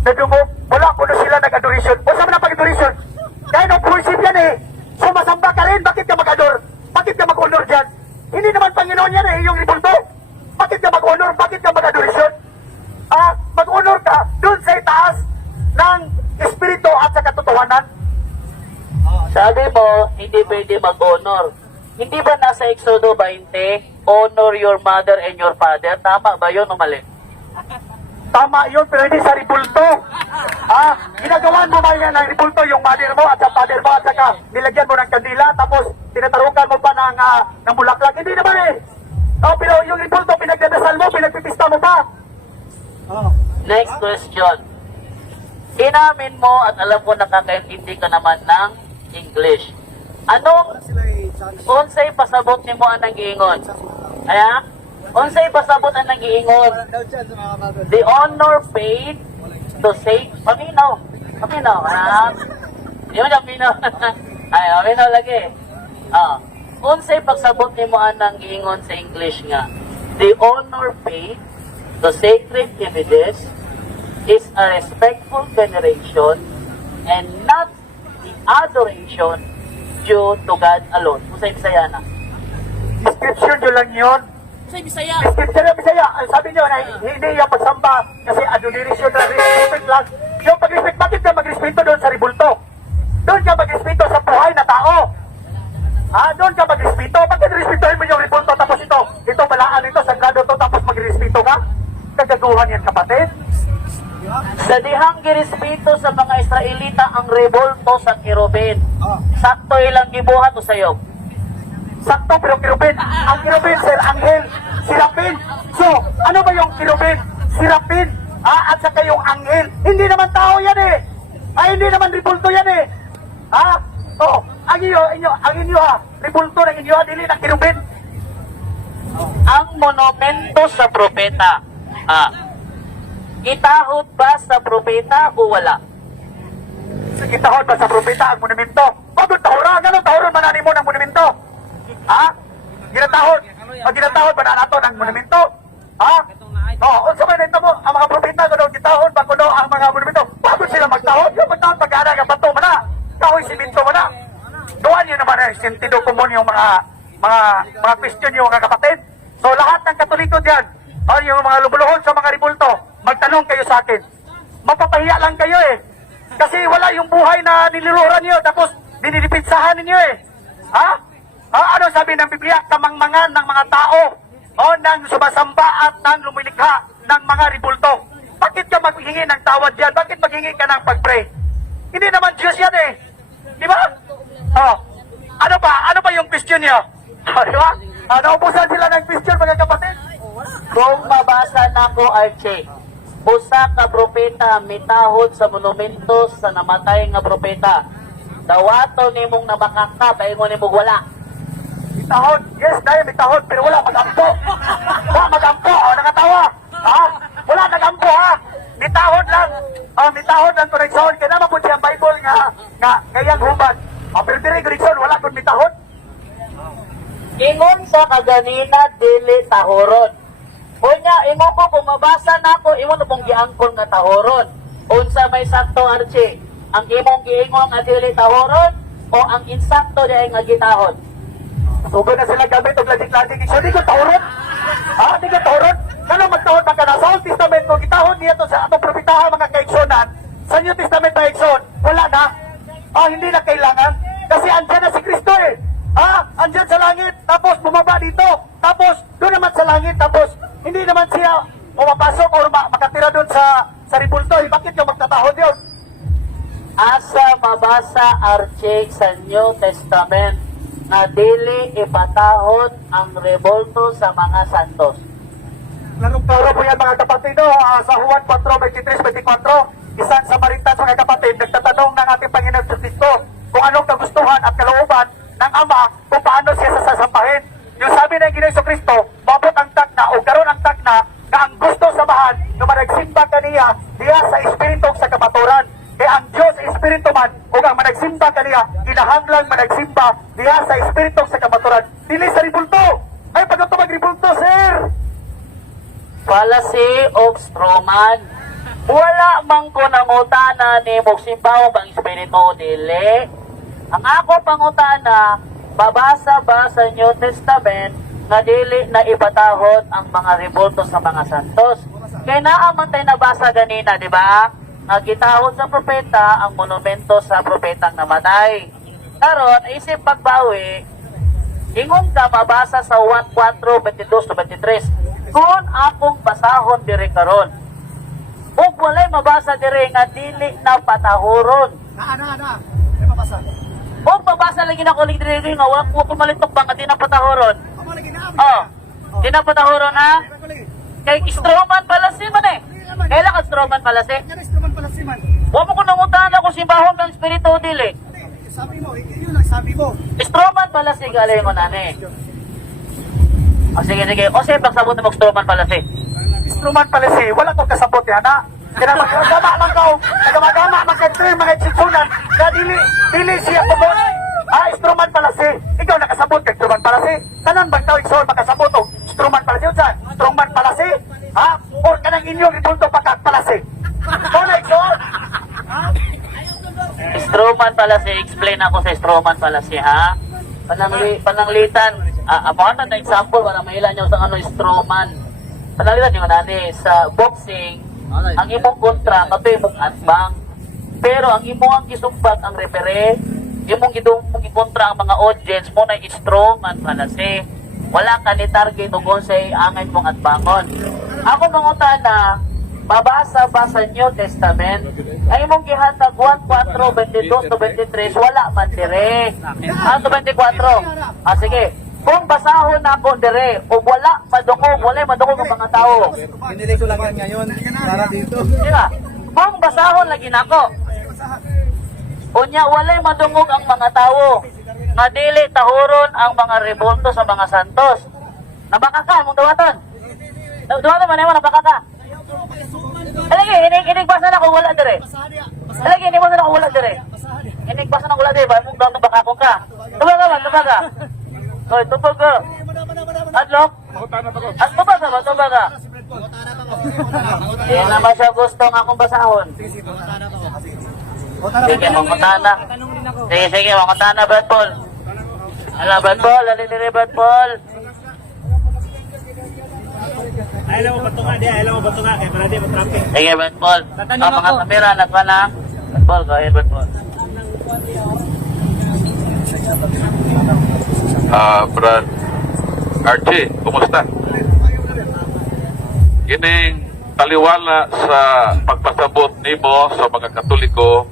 Nadungog, wala ko na sila nag-adoration. O saan na pag-adoration? Kaya nung worship yan eh. Sumasamba ka rin, bakit ka mag-ador? Bakit ka mag-honor dyan? Hindi naman Panginoon yan eh, yung ribulto. Bakit ka mag-honor? Bakit ka mag-adoration? Mag-honor ka dun sa itaas ng espiritu at sa katotohanan. Sabi mo, hindi pwede mag-honor. Hindi ba nasa Exodo 20, honor your mother and your father? Tama ba yun o mali? Tama yun, pero hindi sa ribulto. Ginagawan mo ba yan ng ribulto yung mother mo at sa father mo at saka nilagyan mo ng kandila tapos tinatarukan mo pa ng bulaklak? Hindi naman eh. Pero yung ribulto, pinagdadasal mo, pinagpipista mo pa. Next question. Inamin mo at alam ko nakakaintindi ka naman ng English. Anong unsay pasabot nimo ang nag-iingon? Unsay pasabot ang nag-iingon? The honor paid to say, paminaw. Di mo siya paminaw. Paminaw lagi. Unsay pagsabot nimo ang nag-iingon sa English nga? The honor paid to sacred images is a respectful veneration and not the adoration due to God alone. Usay Bisaya na. Description nyo lang yun. Usay Bisaya. Description nyo Bisaya. Sabi nyo na hindi yung pagsamba kasi adoration na respect lang. Yung pag-respect, bakit ka mag-respeto doon sa ribulto? Doon ka mag-respeto sa buhay na tao. Doon ka mag-respeto. Bakit respetuhin mo yung ribulto tapos ito balaan ito, sagrado to tapos mag-respeto ka? Kagaguhan yan kapatid. Sa dihang girespeto sa mga Israelita ang revolto sa Kirubin. Sakto ilang gibuhat o sayop? Sakto pero kirubin. Ang kirubin, sir, anghel, sirapin. So, ano ba yung kirubin? Sirapin. At saka yung anghel. Hindi naman tao yan eh. Hindi naman ribulto yan eh. Ang inyo ribulto ng inyo, dili na kirubin. ang monumento sa propeta. Itahod ba sa propeta o wala? Sige, tahod ba sa propeta ang monumento? Pagod tahora, ganun tahoron manani mo ng monumento? Ha? Ginatahod? O ginatahod ba na nato ng monumento? Ha? Unsa man nito mo, ang mga propeta kuno gitahod ba kuno ang mga monumento? Pagod sila magtahod, yung magtahod pag-ana ng bato man na. Kahoy simento man na. Doon yun naman ang sentido komon yung mga question yung mga kapatid. So lahat ng Katoliko diyan, o yung mga lubuluhon sa mga ribulto, magtanong kayo sa akin. Mapapahiya lang kayo eh. Kasi wala yung buhay na nililuran niyo tapos dinilipitsahan ninyo eh. Ha? Ano sabi ng Biblia? Kamangmangan ng mga tao o nang sumasamba at nang lumilikha ng mga ribulto. Bakit ka maghingi ng tawad yan? Bakit maghingi ka ng pag-pray? Hindi naman Diyos yan eh. Di ba? Ano ba yung question niyo? Di ba? Naubusan sila ng question mga kapatid. Kung mabasa na ko, Archie, usa ka propeta mitahod sa monumento sa namatay nga propeta. Dawato nimong namakaka, paingon nimong wala. Mitahod. Yes, dahil mitahod. Pero wala magampo. Wala magampo. Nakatawa. Wala nagampo ha. Mitahod lang. Mitahod lang koneksyon. Kaya naman po siyang Bible nga ngayang hubad. Pero diri koneksyon, wala kong mitahod. Ingon sa kaganina dili tahoron. Unya, imo ko kung mabasa na ko, imo na pong giangkon nga tahoron. Unsa may sakto, Archie? Ang imong giingon nga dili tahoron o ang insakto diay nga gitahod? Sugod na sila gamit og ladik-ladik. So, di ko tahoron. Di ko tahoron. Kano magtahod man ka na? Sa Old Testament, kung itahod niya to sa atong propetaha mga kaigsonan, sa New Testament na igsoon, wala na. Hindi na kailangan. Kasi andyan na si Kristo eh. Andyan sa langit, tapos bumaba dito, tapos doon naman sa langit, tapos hindi naman siya pumapasok o makatira doon sa ribulto. Bakit yung magtatahod yun? Asa mabasa, Archie, sa New Testament na dili ipatahod ang revolto sa mga santos? Larong turo po yan mga kapatid, sa Juan 4:23-24, isang Samaritan mga kapatid, nagtatanong ng ating Panginoon Kristo kung anong kagustuhan at kalooban ng Ama kung paano siya sasampahin. Yung sabi ng Ginoong Kristo, mabot ang takna o karon ang takna na ang gusto samahan na managsimba kaniya diya sa Espiritu sa kapaturan. Kaya ang Diyos Espiritu man o ang managsimba kaniya, kinahanglang managsimba diya sa Espiritu sa kapaturan. Dili sa ribulto. Ay, pag ito magribulto, sir! Fallacy of Stroman. Wala mang ko nangutana ni Moksimbaw bang Espiritu dili. Ang ako pangutana, babasa ba sa New Testament na dili na ipatahod ang mga ribulto sa mga santos? Kaya naaman tayo nabasa ganina, di ba? Nagitahod sa propeta ang monumento sa propetang namatay. Karon, isip pagbawi, ingon ka mabasa sa 1:4:22-23. Kung akong basahon diri karon, ug walay mabasa diri nga dili na patahoron. May mabasa. O babasa lagi na ko diri nga wa ko malitok ba nga di na patahoron. Di na patahoron ha. Kay Stroman pala si man eh. Kailan ka Stroman pala si? Wa mo ko nangutana kung simbahon kang espiritu dili. Sabi mo, yun ang sabi mo. Stroman pala si galing mo nani. Sige. O sige, pagsabot mo Stroman pala si. Instrument policy, wala kong kasabot yan, ha? Kaya magagama lang ka, magagama magagama mga tsitsunan, na dili siya kumon. Instrument policy, ikaw nakasabot kag instrument policy. Tanan bang tao igsoon makasabot og instrument policy unsa? Instrument policy, or kanang inyong ribulto pakag policy. Kung igsoon, Stroman pala si, explain ako sa Stroman pala si ha. Pananglitan, apakan na example, wala mailan nyo sa ano Stroman. Pananglitan yung nani, sa boxing, ang imong kontra, kato imong atbang. Pero ang imong gisumbat ang referee, imong kontra ang mga audience mo na Stroman pala si. Wala ka ni target o sa angay mong atbangon. Ako mangutana, mabasa ba sa New Testament ay mong gihatag 1:4:22-23 wala man dire. 24. Sige. Kung basahon ako dire o wala madukog ang mga tao. Pinili ko lang yan ngayon para dito. Diba? Kung basahon lagi nako. Unya walay madungog ang mga tao. Nga dili tahuron ang mga rebulto sa mga santos. Nabaka ka, mong dawaton. Dawaton man mo nabaka ka. Alagi, inigbasa na ko wala dire. Alagi, inigbasa na ko wala dire. Inigbasa na ko wala dire, ba mong dawaton baka ko ka. Tubaga. Hoy, tubaga. Adlok. At tubaga ba, tubaga. Hindi naman siya gusto nga akong basahon. Sige, mangutana. Sige, mangutana, Brad Paul. Ala, Brad Paul, alin Brad Paul. Ayaw mo bato nga, kaya para di matrapin. Sige, Brad Paul. Ang mga kamera, nagpa na. Brad Paul, go ahead, Brad Paul. Brad Archie, kumusta? Kining taliwala sa pagpasabot nimo sa mga Katoliko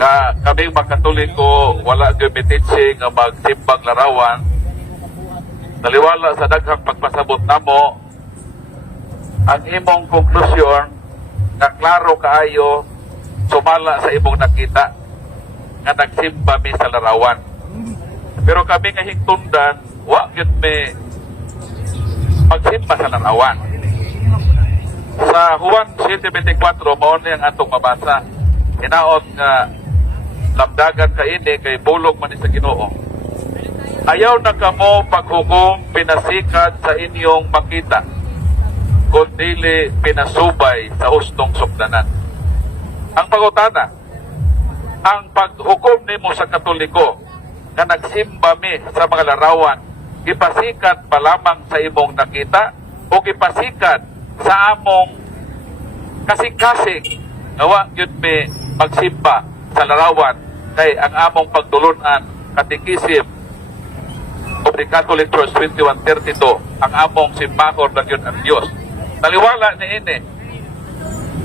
nga kaming mga Katoliko wala gamitin nga magsimbang larawan. Taliwala sa daghang pagpasabot namo ang imong konklusyon nga klaro kaayo sumala sa imong nakita nga nagsimba mi sa larawan. Pero kami nga hingtundan wa gyud mi magsimba sa larawan. Sa Juan 7:24 mao ni ang atong mabasa. Hinaot nga labdagan kaini kay bulog man ni sa Ginoo. Ayaw na kamo paghukom pinasikat sa inyong makita, kundi pinasubay sa hustong sukdanan. Ang pangutana, ang paghukom nimo sa Katoliko nga nagsimba mi sa mga larawan, ipasikat pa lamang sa imong nakita o ipasikat sa among kasing-kasing nawa yun mi magsimba sa larawan kay ang among pagtulunan katikisim of the Catholic Church 2132 ang among simbahon lang yun ang Diyos. Taliwala ni ini,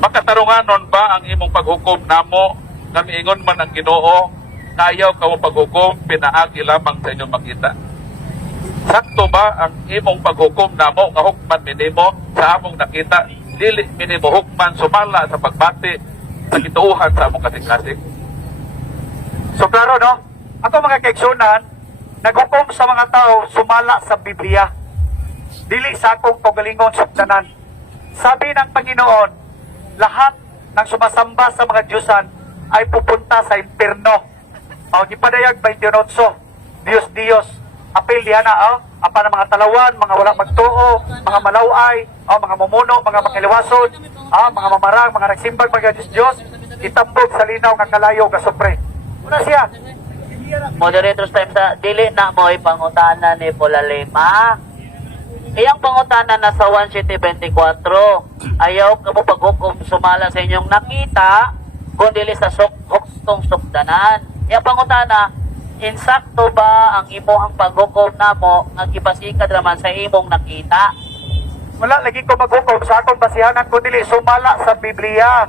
makatarunganon ba ang imong paghukom namo nga miingon man ang Ginoo na ayaw ka mo paghukom pinaagi lamang sa inyong makita? Sakto ba ang imong paghukom namo nga hukman minimo sa among nakita, dili minimo hukman sumala sa pagbati sa kituuhan sa among kasing-kasing? So klaro no? Ako mga kaigsunan, naghukom sa mga tao sumala sa Biblia. Dili sa akong pagalingon sukdanan. Sabi ng Panginoon, lahat ng sumasamba sa mga Diyosan ay pupunta sa impierno. O gipadayag 28, Diyos, apel diha na, apa ng mga talawan, mga wala magtuo, mga malaway, mga mumuno, mga makiliwason, mga mamarang, mga nagsimbag, mga Diyos, itambog sa linaw nga kalayo nga supre. Una siya. Moderator's time sa dili na mo ipangutana ni Polalema. Iyang pangutana na sa 1:24. Ayaw ka mo paghukom sumala sa inyong nakita kundi sa hustong sukdanan. Iyang pangutana, insakto ba ang imong paghukom namo nga gibasikat raman sa imong nakita? Wala lagi ko maghukom sa akong basihanan kundi sumala sa Biblia.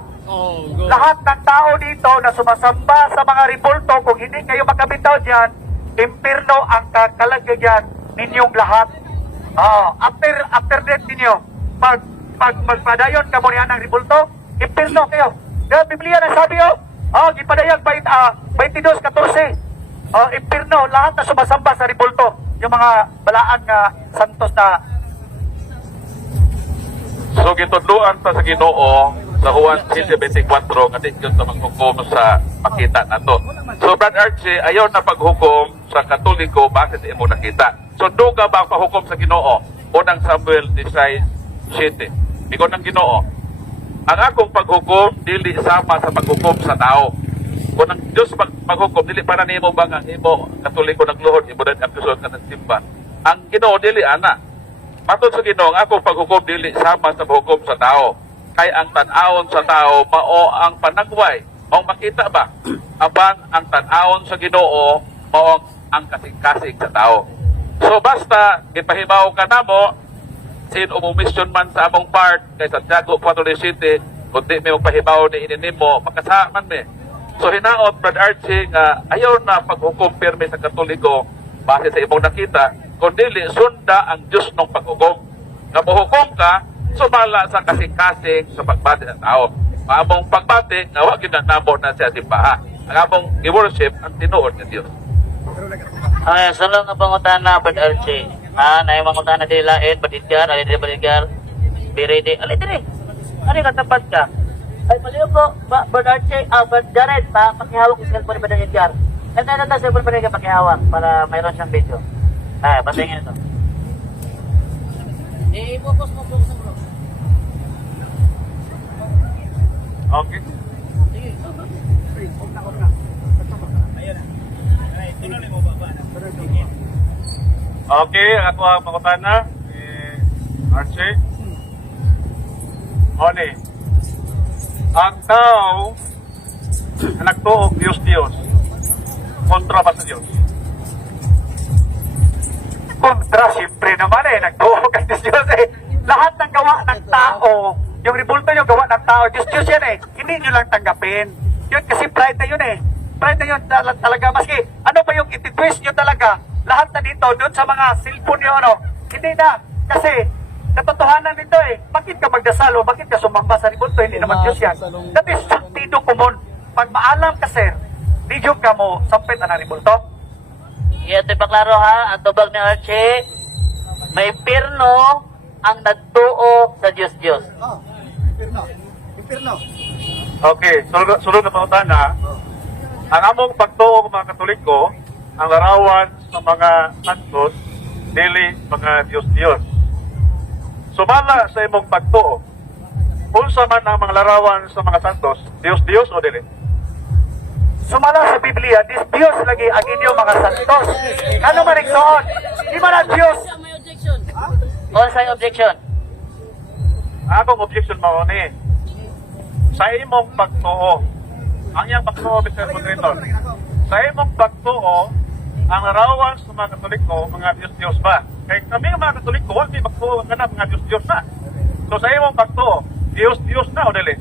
Lahat ng tao dito na sumasamba sa mga ribulto, kung hindi kayo makabitaw dyan, impirno ang kakalagayan ninyong lahat. After death ninyo, magpadayon ka mo niyan ng ribulto, impirno kayo. Dahil Biblia na sabi gipadayag 22:14. Impirno, lahat na sumasamba sa ribulto, yung mga balaan nga santos na. So gitudluan pa sa Ginoo sa Juan 7:24 nga di yun sa maghukom sa makita nato. So Brad Archie, ayaw na paghukom sa Katoliko base sa imong nakita. So duga ba ang pahukom sa Ginoo? Unang Samuel 16:7. Bigon ng Ginoo, ang akong paghukom dili sama sa paghukom sa tao. Kung ang Diyos maghukom, dili para nimo ba ang imo Katoliko nagluhod, imo din ang kusod ka nagsimba. Ang Ginoo dili ana. Matod sa Ginoo, ang akong paghukom dili sama sa paghukom sa tao. Kay ang tan-awon sa tao mao ang panagway. Mao makita ba? Aban ang tan-awon sa Ginoo mao ang kasing-kasing sa tao. So basta ipahibaw ka namo sin umumission man sa among part kay Santiago Catholic City, kundi may magpahibaw ni ininimo, makasaman mi. So hinaot Brad Archie nga ayaw na paghukom pirmi sa Katoliko base sa imong nakita, kundi sunda ang Diyos ng paghukom. Nga mahukom ka, sumala sa kasing-kasing sa pagbati ng tao. Maamong pagbati, nga wag yun na namo na siya simbaha. Ang among i-worship ang tinuod ng Diyos. Okay, sulong nga pangutana, Brad Archie. Na yung pangutana di lain, Badidgar, alin di Badidgar, Biridi, alin di. Ano yung katapat ka? Ay, maliw po, Brad Archie, Brad Jared, pakihawak yung cellphone ni Badidgar. Ito na cellphone ni Badidgar pakihawak para mayroon siyang video. Ay, patingin ito. I-focus mo, bro. Okay. Okay, ako ang pangutana. Archie. Oni. Ang tao na nagtuog Diyos, kontra ba sa Diyos? Kontra, siyempre naman nagtuog ang Diyos Lahat ng gawa ng tao, yung revolta yung gawa ng tao, Diyos yan Hindi nyo lang tanggapin. Yun kasi pride na yun Pride na yun talaga. Maski, ano ba yung iti-twist nyo talaga? Lahat na dito, doon sa mga cellphone nyo, Hindi na. Kasi, katotohanan nito Bakit ka magdasal o bakit ka sumamba sa revolta? Hindi naman Diyos yan. That is sentido common. Pag maalam ka, sir, di dyo ka mo sampit na revolto. Ito ipaklaro ha, ang tubag ni Archie, may pirno ang nagtuo sa Diyos. Okay, sunod na pangutana. Ang among pagtuo ng mga Katoliko, ang larawan sa mga santos, dili mga Diyos-Diyos. Sumala sa imong pagtuo, unsa man ang mga larawan sa mga santos, Diyos-Diyos o dili? Sumala sa Biblia, Diyos lagi ang inyong mga santos. Ano man igsoon? Di ba na Diyos? All sa objection. Akong objection mao ni sa imong pagtuo. Ang iyang pagtuo, Mr. Moderator. Sa imong pagtuo, ang larawan sa mga Katoliko, mga Diyos-Diyos ba? Kaya kami mga Katoliko, wala magtuo nga na mga Diyos-Diyos na. So sa imong pagtuo, Diyos-Diyos na o dili?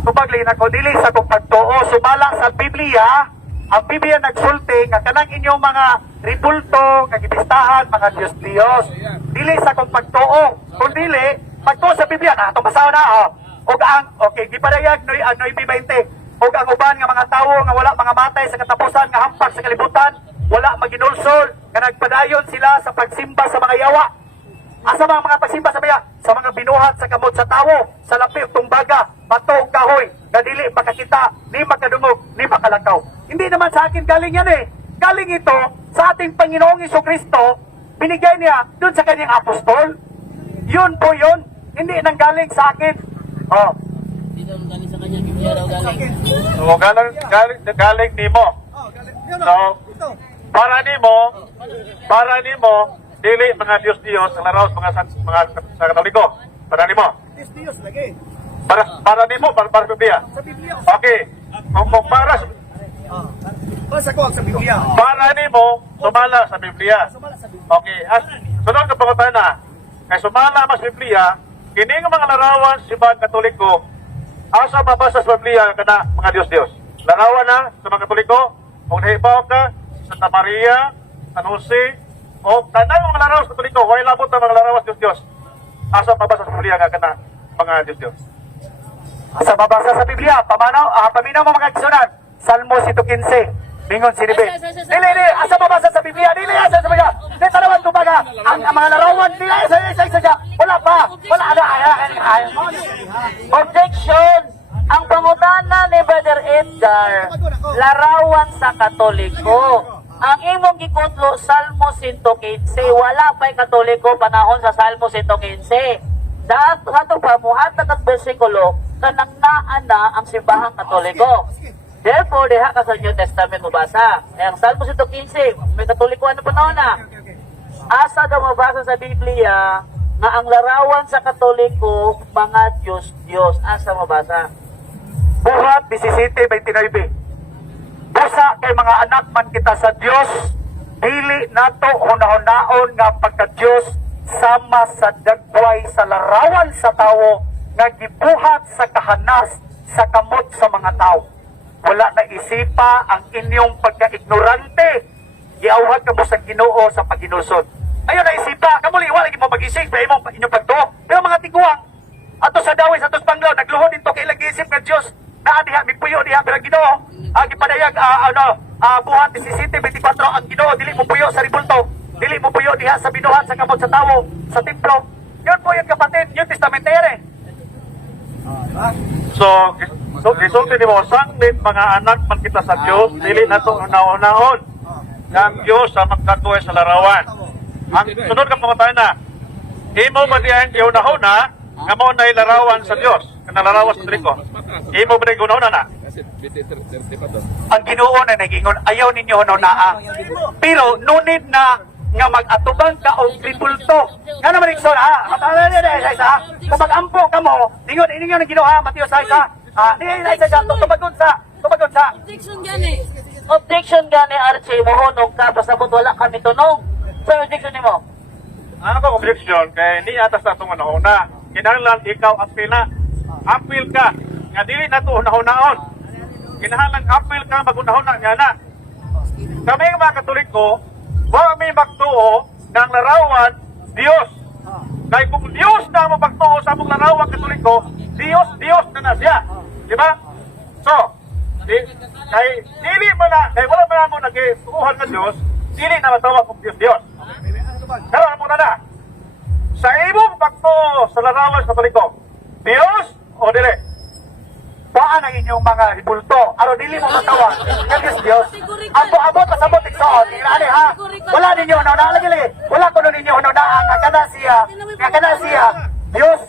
Tubaglin ako, dili sa kong pagtuo. Sumala sa Biblia, ang Biblia nagsulti nga kanang inyong mga ribulto, kagipistahan, mga Diyos-Diyos. Dili sa kong pagtuo. Kung dili, pagtuo sa Biblia, itong basaw na, Og ang, okay, gipadayag, noy 20. Og ang uban nga mga tawo nga wala mga matay sa katapusan, nga hampak sa kalibutan, wala maginulsol, nga nagpadayon sila sa pagsimba sa mga yawa. Asa mga pagsimba sa mga sa mga binuhat sa kamot sa tawo, sa lapi ug tumbaga, bato ug kahoy, na dili makakita, ni makadungog, ni makalakaw. Hindi naman sa akin galing yan Galing ito sa ating Panginoong Jesucristo, binigay niya dun sa kanyang apostol. Yun po yun, hindi nang galing sa akin. Dito ang galing sa kanya, Biblia daw galing. So galing nimo. So, para nimo, dili mga Diyos-Diyos ang laraw sa mga sa Katoliko. Para nimo. Diyos lagi. Para nimo, para Biblia. Sa Biblia. Okay. Kung Basa ko sa Biblia. para nimo, sumala sa Biblia. Okay. Sunod na pangutana. Kay sumala mas Biblia, kini nga mga larawan si mga Katoliko, asa mabasa sa Biblia kana mga Diyos-Diyos. Larawan na sa mga Katoliko, kung nahibaw ka, Santa Maria, San Jose, o tanang mga larawan sa Katoliko, wala labot na mga larawan sa Diyos-Diyos. Asa mabasa sa Biblia nga kana mga Diyos-Diyos. Asa mabasa sa Biblia, paminaw mo mga kisunan. Salmo 115. Bingon si Ribe. Dili, asa mabasa sa Biblia? Dili, asa sa Biblia? Di tanawan tumaga. Ang mga larawan, dili, isa. Wala pa. Wala, Objection! Ang pangutana ni Brother Edgar, larawan sa Katoliko. Ang imong gikutlo, Salmo 115, wala pa'y Katoliko panahon sa Salmo 115. Sa ato pa, muhatag at bersikulo, kanang naana ang simbahang Katoliko. Therefore, diha ka sa New Testament mabasa. Ang Salmo 115, may Katoliko ano panahon na. Asa daw mabasa sa Biblia nga ang larawan sa Katoliko, mga Diyos-Diyos. Asa mabasa? Buhat 17:29. Busa kay mga anak man kita sa Dios, dili nato hunahon-naon nga pagka-Dios sama sa dagway sa larawan sa tawo nga gibuhat sa kahanas sa kamot sa mga tawo. Wala na isipa ang inyong pagka-ignorante. Giawhag ka mo sa Ginoo sa paginusod. Ayun na isipa, kamuli wala gyud mo mag-isip sa inyong pagtuo. Pero mga tiguang ato sa dawis ato sa Panglaw nagluhod dito kay lagi isip nga Dios. naa diha mipuyo diha pero Ginoo gipadayag buhat 17:24 ang Ginoo dili mo puyo sa ribulto, dili mo puyo diha sa binuhat sa kamot sa tawo sa templo. Yun po yung kapatid, yung testamentary. So gisulti nimo sanglit mga anak man kita sa Dios, dili nato una-unahon ang Dios sa magkatuoy sa larawan. Ang sunod ka pangutayan na, imo ba diyan iunahuna nga mo na larawan sa Dios, kana larawan sa Triko. Imo ba diyan iunahuna na? Ang Ginoo na nagingon ayaw ninyo naa. Pero nunid na nga mag-atubang ka og tribulto. Nga naman ikson ha. Kung mag-ampo ka mo, ningon ng Ginoo ha, Mateo 6 ha. Tumagon sa. Objection gani Archie, mohonong ka, pasabot wala kami tunong. So, objection nimo. Ano ba objection kay ni atas na itong una? Kinahanglan ikaw apil na. Apil ka. Nga dili na ito una-unaon. Kinahanglan apil ka mag-una-una nga na. Kami mga Katoliko, wa may magtuo ng larawan Dios. Kaya kung Dios na mo magtuo sa among larawan Katoliko, Dios na siya. Di ba? So, kay dili mo na, kay wala mo na mo nag-tuuhan ng Dios, dili na matawag kong Dios. Pero ano muna na, sa imong pagtuo sa larawan Katoliko, Dios o dili? Baan ang inyong mga ribulto. Aro dili mo matawag. Kagis Dios. Abo-abo pasabot iksoon. Tingnan ha. Wala ninyo na lagi. Wala ko ninyo na nga kana siya. Dios.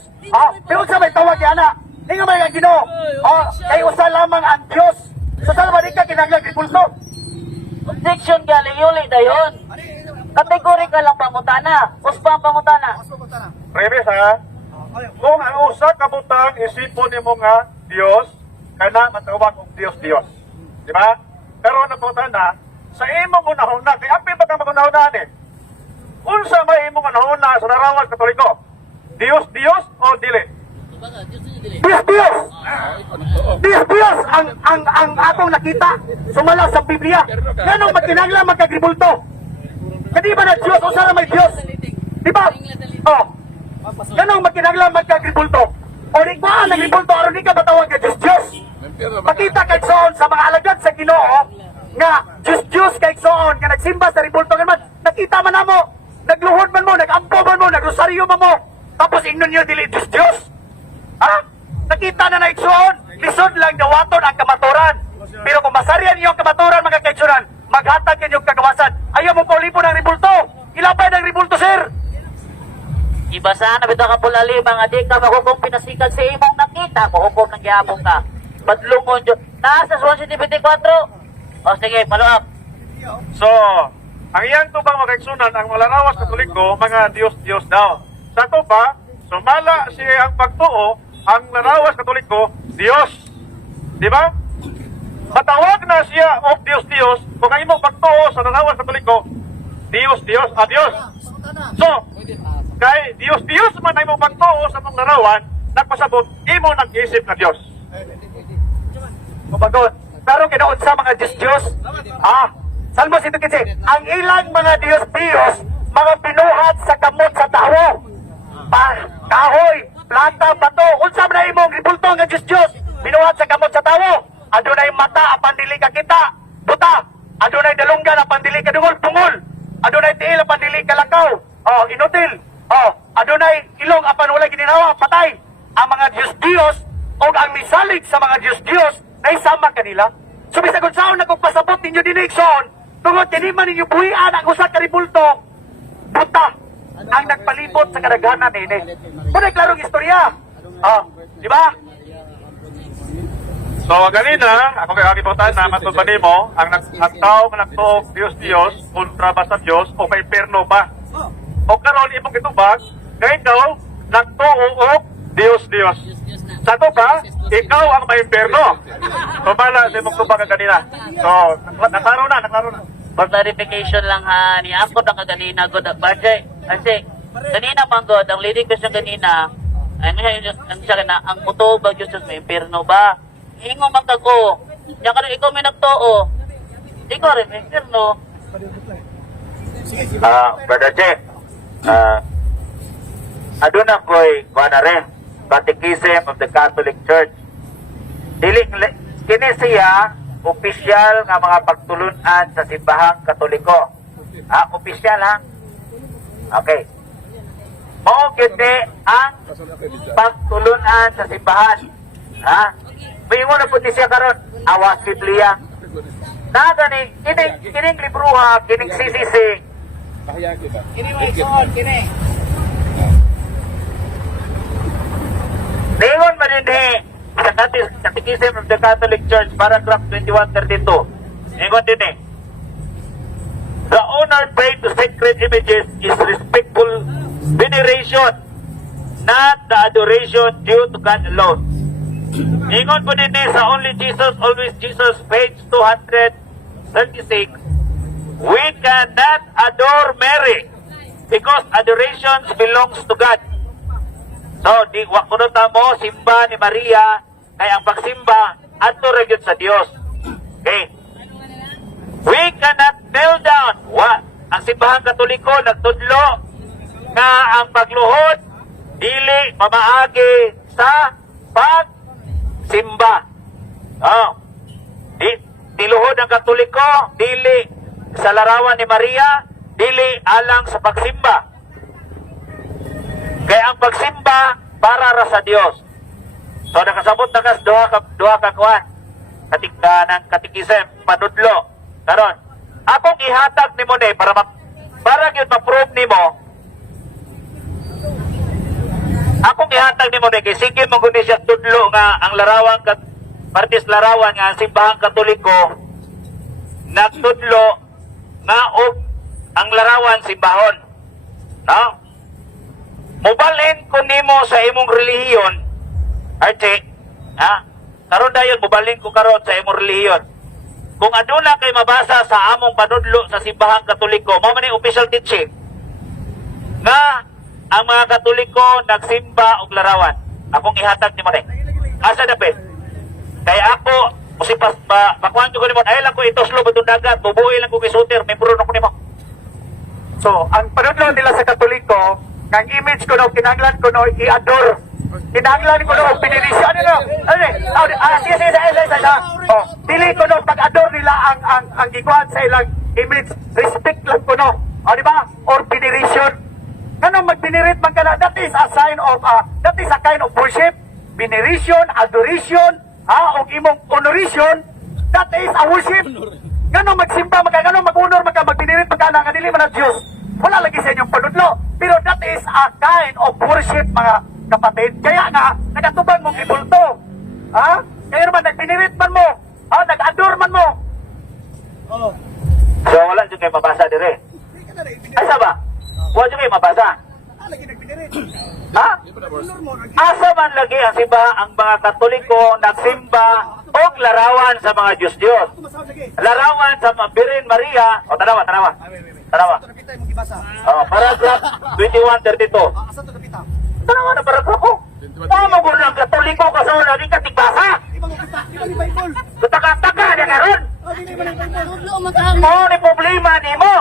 Pero sa may tawag yan na. Hindi nga may Ginoo. Kay usa lamang ang Dios. So saan ba di ka kinaglag ribulto? Objection gali yuli dayon. Kategori ka lang pangutana. Uspa ang pangutana. Premis ha? Kung ang usa ka butang isipon nimo nga Dios, kana matawag og Dios. Di ba? Pero napunta na, sa imong unahuna, kay api ba ka magunahuna ni? Unsa may imong unahuna sa larawan Katoliko? Dios o dili? Dios ang atong nakita sumala sa Biblia. Ganong magkinanglan magkagribulto. Kadi ba na Dios o sana may Dios? Di ba? Ganong magkinanglan magkagribulto. O di ba ang nagribulto aron di ka batawag ka Diyos? Pakita kay Soon sa mga alagad sa Ginoo nga Diyos kay Soon nga nagsimba sa ribulto man. Nakita man namo, nagluhod man mo, nagampo man mo, nagrosaryo man mo. Tapos ingnon niyo dili Diyos. Ha? Nakita na na Soon, lisod lang dawaton ang kamaturan. Pero kung masarian niyo ang kamaturan mga kaigsunan, maghatag kayo kagawasan. Ayaw mo paulipo ng ribulto. Ilapay ng ribulto, sir. Ibasahan na bitaw ka pulali, mga di ka mahukom pinasikan sa imong nakita, mahukom ng gihapon ka. Badlungon dyan. Nasa 174. O sige, follow up. So, ang iyang tubang makaigsunan, ang malarawas Katoliko, mga Dios daw. Sa tuba, sumala siya ang pagtuo, ang larawas Katoliko, Dios. Di ba? Matawag na siya o Dios, kung ang imong pagtuo sa larawas Katoliko, Dios. So, kay Dios man ay mo pagtuo sa mong larawan, nagpasabot, imo nag-isip na Dios. Kumagot. Pero kinoon sa mga Diyos. Salmo 115. Ang ilang mga Diyos, mga binuhat sa kamot sa tawo. Kahoy, planta, bato. Unsa man na imong ribulto nga Diyos. Binuhat sa kamot sa tawo. Adunay mata, apan dili ka kita. Buta. Adunay dalunggan, apan dili ka dungol, pungol. Adunay tiil, apan dili ka lakaw. Inutil. Adunay ilong, apan wala gininawa, patay. Ang mga Diyos o ang misalig sa mga Diyos na isama kanila. So bisag unsaon nagpasabot ninyo dinikson, tungod kini man ninyo buhian ang usa ka ribulto, buta ang nagpalibot sa kadaghanan nini. Muna klarong istorya. Di ba? So, ganina, ako kay Agibutan na matulban nimo, ang tao nga nagtuog Dios, kontra ba sa Dios, o kay perno ba? O karon imong gitubag, kay daw, nagtuog Dios. Sa to ba, ikaw ang may perno. So, bala sa imong tubag kanina. So, naklaro na. For clarification lang ha, ni ako na kaganina God Barjay. Kasi kanina man God, ang leading question kanina, ang mutuog ba Diyos may impierno ba? Ingo man ko. Diyan ka rin ikaw may nagtuo. Ikaw rin may impierno. Brother Che, aduna ko'y kuha na rin, Catechism of the Catholic Church. Kini siya opisyal nga mga pagtulunan sa simbahang Katoliko. Opisyal ha. Okay. Mao gid ang pagtulunan sa simbahan. Mingon na po ni siya karon, awas Biblia. Gani kining libruha, kining CCC. Ningon man din sa Catechism of the Catholic Church, paragraph 2132. Ningon din the honor paid to sacred images is respectful veneration, not the adoration due to God alone. Ningon po din sa Only Jesus, Always Jesus, page 236, we cannot adore Mary because adorations belongs to God. So, di wakuno mo simba ni Maria kay ang pagsimba adto ra gyud sa Dios. Okay. We cannot kneel down. Ang simbahang Katoliko nagtudlo nga ang pagluhod dili mamaagi sa pagsimba. Diluhod ang Katoliko dili sa larawan ni Maria, dili alang sa pagsimba. Kaya ang pagsimba para ra sa Dios. So nakasabot na kas duha ka kuan. Ng katikisem panudlo. Karon, akong ihatag nimo ni para gyud ma-prove nimo. Akong ihatag nimo ni kay sige mo guni siya tudlo nga ang larawan partis larawan nga ang simbahang Katoliko nagtudlo nga og ang larawan simbahon. No? Mubalhin ko nimo sa imong relihiyon, Archie, karon dayon mubalhin ko karon sa imong relihiyon. Kung aduna kay mabasa sa among panudlo sa simbahang Katoliko, mao man ni official teaching nga ang mga Katoliko nagsimba og larawan. Akong ihatag nimo ni. Asa dapit? Kay ako musipas pakuan ko nimo, ay lang ko itoslo betong dagat, bubuhi lang ko kay shooter, membro na ko nimo. So, ang panudlo nila sa Katoliko, ang image ko no, kinahanglan ko no, i-adore. Kinahanglan ko no, pininisyo. Sige. Dili ko no, pag-adore nila ang gikuhan sa ilang image. Respect lang ko no. Di ba? Or veneration. Ano, mag-venerate man ka na, that is a sign of, that is a kind of worship. Veneration, adoration, o imong honoration, that is a worship. Gano magsimba, gano mag-honor, mag-venerate, mag-dili man ang Diyos. Wala lagi sa inyong panudlo. Pero that is a kind of worship, mga kapatid. Kaya nga, nagatubang mong ibulto. Kaya naman, nag-venerate man mo. Nag-adore man mo. So wala dyan kayo mabasa dire. Asa ba? Wala dyan kayo mabasa. Asa man lagi ang simba, ang mga Katoliko nagsimba og larawan sa mga Diyos-Diyos. Larawan sa Birhen Maria. Tanawa. Paragraph 2132. Tanawa na paragraph ko. Tama mo ng Katoliko kasi wala rin katigbasa. Kutaka-taka na karon. Ni problema ni mo.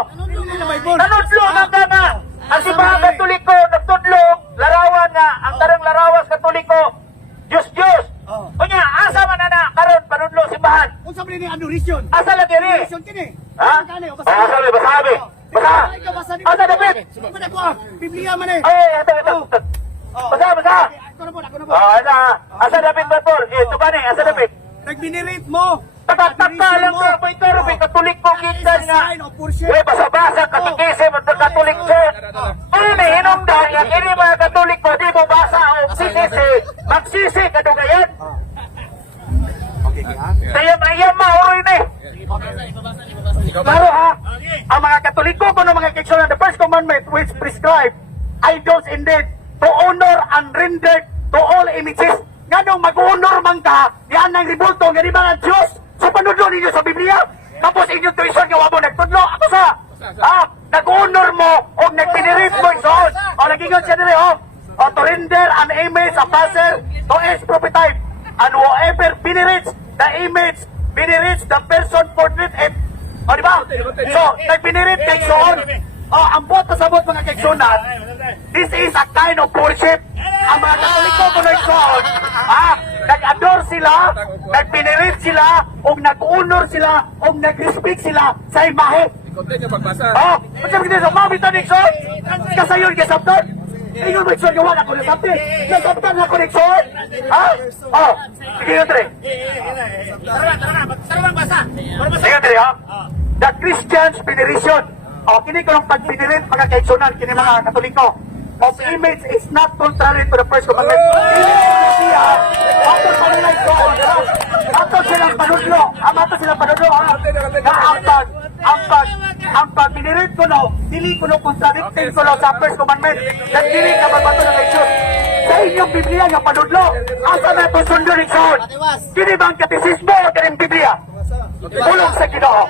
Tanudlo na ka na. Ang simbahang Katoliko nagtudlo larawan nga ang tarang larawas Katoliko Diyos. Kunya asa man na karon panudlo simbahan. Unsa man ni adoration? Asa lagi ni? Adoration kini. Asa basabi. Asa dapat? Biblia man eh. Ito. Basa. Asa dapat betul? Ito ba ni? Asa dapat? Nag-venerate mo. Taka lang ka, may karo, may Katoliko kita nga. Basa-basa, Catechism of the Catholic Church. May hinungdan nga, kini mga Katoliko, di mo basa o sisisi, magsisi kadugayan. Kaya mayam mahuroy na eh. Klaro ang mga Katoliko, kuno mga keksyon, the first commandment which prescribe idols indeed to honor and render to all images. Ganong mag-honor man ka, yan ang ribulto, nga di ba nga Diyos? So panudlo ninyo sa Biblia, tapos inyong tuition nga wabo nagtudlo. Ako sa, nag-honor mo, o nag-venerate mo isoon. O nag-ingon siya nila, to render an image, a puzzle, to its prototype. And whoever venerates the image, venerates the person portrait it. O di ba? So, nag-venerate kay isoon. Ang boto sa bot mga keksunan, this is a kind of worship. Ang mga Katoliko ko na isoon, nag-adore sila, nagpinirit sila, o nag-honor sila, o nag-respect sila sa imahe. Oh, macam kita sa mami to Nixon. Kasayon ka sabtan. Ingon mo Nixon gawa na ko ng sabtan. Nasabtan na ko Nixon. Ha? Oh, sige yun tre. Sige tre ha. The Christians veneration. Oh, kini ko ng pagpinirit mga kaigsunan kini mga Katoliko. Of image is not contrary to the first commandment. Ato silang panudlo. Ato silang panudlo. Ang pag-binirit ko no, dili ko no contradicting ko no sa first commandment. Nagdili ka magbato ng Jesus. Sa inyong Biblia nga panudlo, asa na ito sundo rin sahod? Kini ba ang katisismo o kaning Biblia? Ulong sa Ginoo.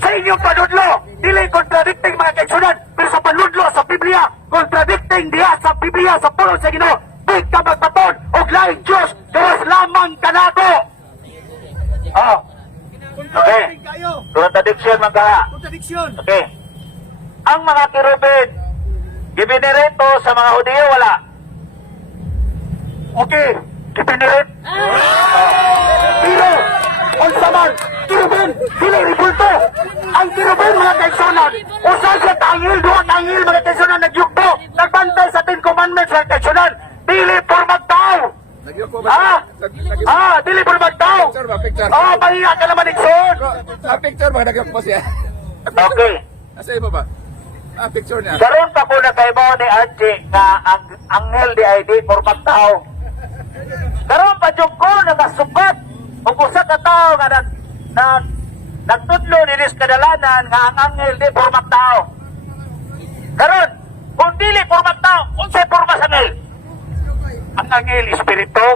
Sa inyong panudlo, dili contradicting mga kaigsunan, pero sa panudlo sa Biblia, contradicting diya sa Biblia sa pulong sa Ginoo. Di ka magbaton og laing Diyos, gawas lamang kanako. Oh. Okay. Contradiction man ka. Contradiction. Okay. Ang mga kirubin, gibinireto sa mga Hudiyo, wala. Okay, kipinirit. Pero, on saman, kirubin, dili ribulto. Ang kirubin mga kaigsunan, usa siya tangil, duha tangil mga kaigsunan, nagyugbo, nagbantay sa 10 commandments mga kaigsunan, dili por magtao. Dili por magtao. Mahiya ka naman Nixon. Picture ba nagap mo siya? Okay. Asa iba ba? Picture niya. Karon pa po na kay mo ni Archie nga ang anghel di ID for magtao. Karon pa jud ko nakasubat og usa ka tawo nga nagtudlo dinis kadalanan nga ang anghel di for magtao. Karon kung dili for magtao, unsay porma sa anghel? Ang angel, espiritu.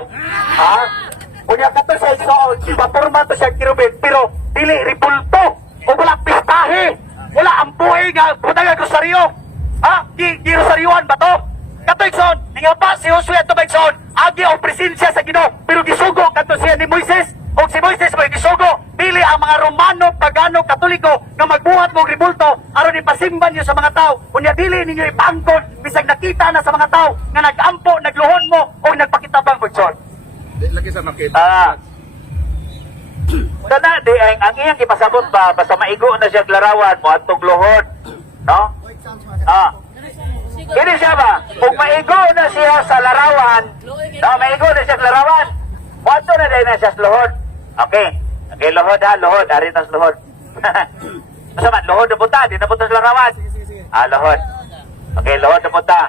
Unya ka to sa Isaon, ibaporma to siya kirubin, pero dili ribulto. O wala pistahe. Wala ang buhay nga, puta nga rosaryo. Di rosaryoan ba to? Kato Ikson, nga ba si Josue ato ba Ikson? Agi o presensya sa Ginoo, pero gisugo kato siya ni Moises. O si Moises mo gisugo, dili ang mga Romano, Pagano, Katoliko nga magbuhat mo ribulto aron ipasimban niyo sa mga tao. Unya dili ninyo ipangkon bisag nakita na sa mga tao nga nagampo, nagluhon mo o nagpakitabang Ikson. Lagi sa makita. Kana di ang iyang ipasabot ba basta maigo na siya larawan mo atong luhod, no? Kini siya ba? Kung maigo na siya sa larawan, no, maigo na siya sa larawan, wato na dahil na siya sa luhod. Okay. Okay, luhod ha, luhod. Ari na sa luhod. Masama, luhod na punta, di na punta sa larawan. Luhod. Okay, luhod na punta.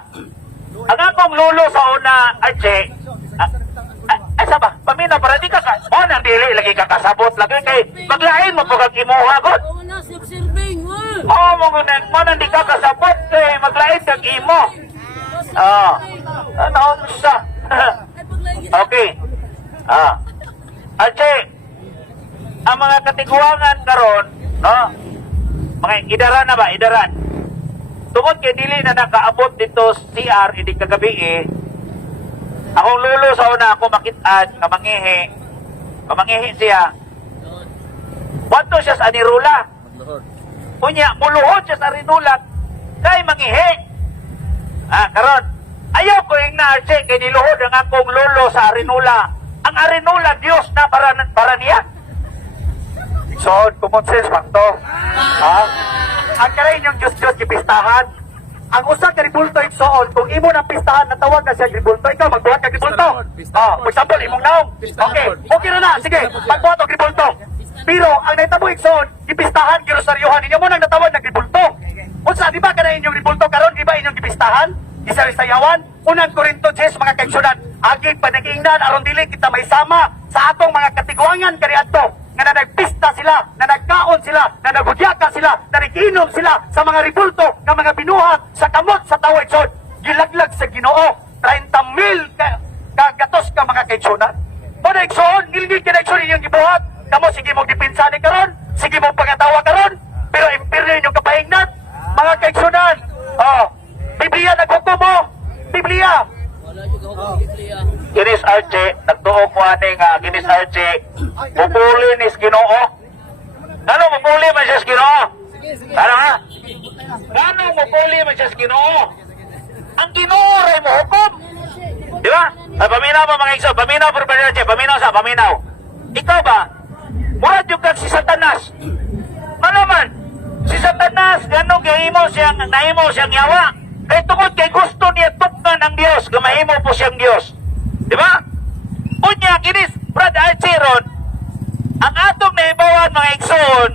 Ang akong lulo sa una, Archie, ay saba, pamina para di ka o nang dili lagi ka kasabot lagi kay maglain mo pag imuha god. Mo nang di ka kasabot kay maglain kag imo. Ano siya? Okay. Archie, ang mga katiguangan karon, no? Mga idaran na ba? Idaran. Tungod kay dili na nakaabot dito CR hindi kagabi akong lulo sa una ako makitaan, kamangihi siya. Wanto siya sa anirula. Unya, muluhod siya sa rinula, kay mangihi. Karon, ayaw ko yung na-arche, kay niluhod ang akong lulo sa arinula. Ang arinula, Diyos na para niya. So, common sense man to. Ang karain yung Diyos-Diyos ipistahan. Ang usa ka ribulto Ikson, kung imo na pistahan natawag na siya ribulto, ikaw magbuhat ka ribulto. For example, imong naong. Okay, okay na. Sige, magbuhat og ribulto. Pero ang naitabo Ikson, ipistahan girosaryuhan ninyo mo nang natawag na ribulto. Unsa di ba kana inyong ribulto karon, di ba inyong gipistahan? Isa-isayawan, unang Korinto 10 mga kaigsunan, agi panagingnan aron dili kita may sama sa atong mga katiguangan kaniadto nga nagpista sila, na nagkaon sila, na nagudyaka sila, na nagiinom sila sa mga ribulto nga mga binuhat sa kamot sa tawo Ikson. Gilaglag sa Ginoo 30,000 kagatos ka mga kaigsunan. O na Ikson, ngilingil ka na Ikson inyong gibuhat. Kamo sige mong dipinsani karon, sige mong pagatawa karon, pero impiryo inyong kapahingnat mga kaigsunan. Biblia naghukom mo. Biblia. Ginis Archie, nagtuo ko ani nga Ginis Archie, mupuli ni Ginoo. Ano mupuli man siya sa Ginoo? Ano ha? Ano mupuli man siya sa Ginoo? Ang Ginoo ray mo hukom. Di ba? ba? Paminaw mo mga igsoon. Paminaw, Brother RJ. Paminaw sa, paminaw. Ikaw ba? Murad yung kag si Satanas. Ano man? Si Satanas, ganun nahimo siyang yawa. Kaya tungkol kay gusto niya tuknan ang Diyos, gamahimo po siyang Diyos. Di ba? Unya, kinis, Brad Alcheron, ang atong naibawan mga igsoon,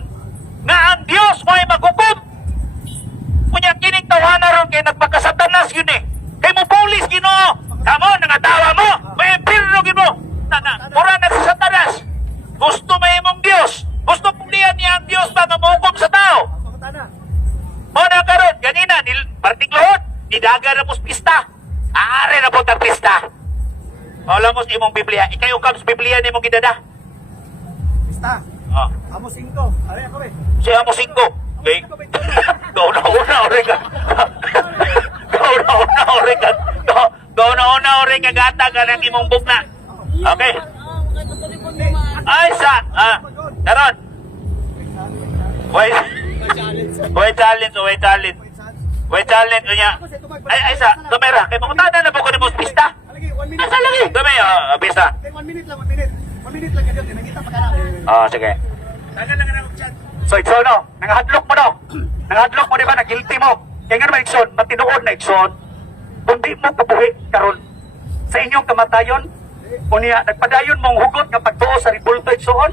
nga ang Diyos mo ay maghukom. Unya, kining tawanan ron kay nagpagkasatanas yun eh. Kay mo pulis Ginoo. Kamo, nangatawa mo. May impirno Ginoo. Mura na si Satanas. Gusto may imong Diyos. Gusto pulihan niya ang Diyos para mahukom sa tao. Mo na karon ganina partiklohon nidaga na pos pista. Aare na po tag pista. Wala mo sa imong Biblia. Ikaw kam sa Biblia nimo gidada. Basta. Oh. Amo 5. Are ako eh. Siya mo 5. Okay. Gauna-una ore ka. Gauna-una ore ka. Gauna-una ore ka gata ka ng imong bugna. Okay. Ay sa karon. Wait challenge niya. Ay sa kamera kay mangutada na po ko ni pista. Lagi 1 minute. Asa lagi? Dami pista. 1 minute lang, 1 minute. 1 minute lang kadyo nakita pa kana. Sige. Tagal lang na chat. So, Ikson, no? Nangahadlok mo, no? Nangahadlok mo, di ba? Nag-guilty mo. Kaya nga naman, Ikson, matinuod na, Ikson. Kung di mo kabuhi, karon sa inyong kamatayon, unya, nagpadayon mong hugot nga pagtuo sa ribulto, Ikson.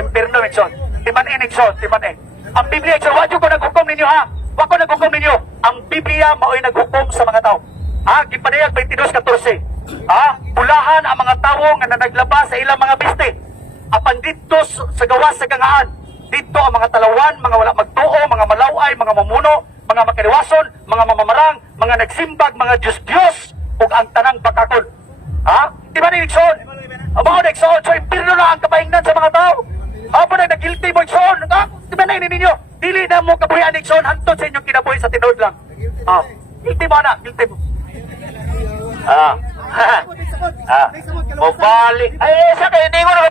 Impirno, Ikson. Timanin, Ikson, timanin. Ang Biblia, Ikson, wadyo ko naghukom ninyo, ha? Wako naghukom ninyo. Ang Biblia, mao'y naghukom sa mga tao. Ha? Gipadayag 22:14. Ha? Pulahan ang mga tao nga naglabas sa ilang mga biste. Apan dito sa gawas sa gangaan. Dito ang mga talawan, mga wala magtuo, mga malaway, mga mamuno, mga makaliwason, mga mamamarang, mga nagsimbag, mga Diyos-Diyos, ug ang tanang bakakon. Ha? Di ba ni Nixon? Amo na Nixon, so impirno na ang kapaingnan sa mga tao. Amo na nag-guilty mo Nixon. Ha? Di ba na ninyo? Dili na mo kabuhian Nixon, hantod sa inyong kinabuhi sa tinod lang. Ha? Guilty mo na, guilty mo. Mabalik. Ay, sa kayo, hindi ko na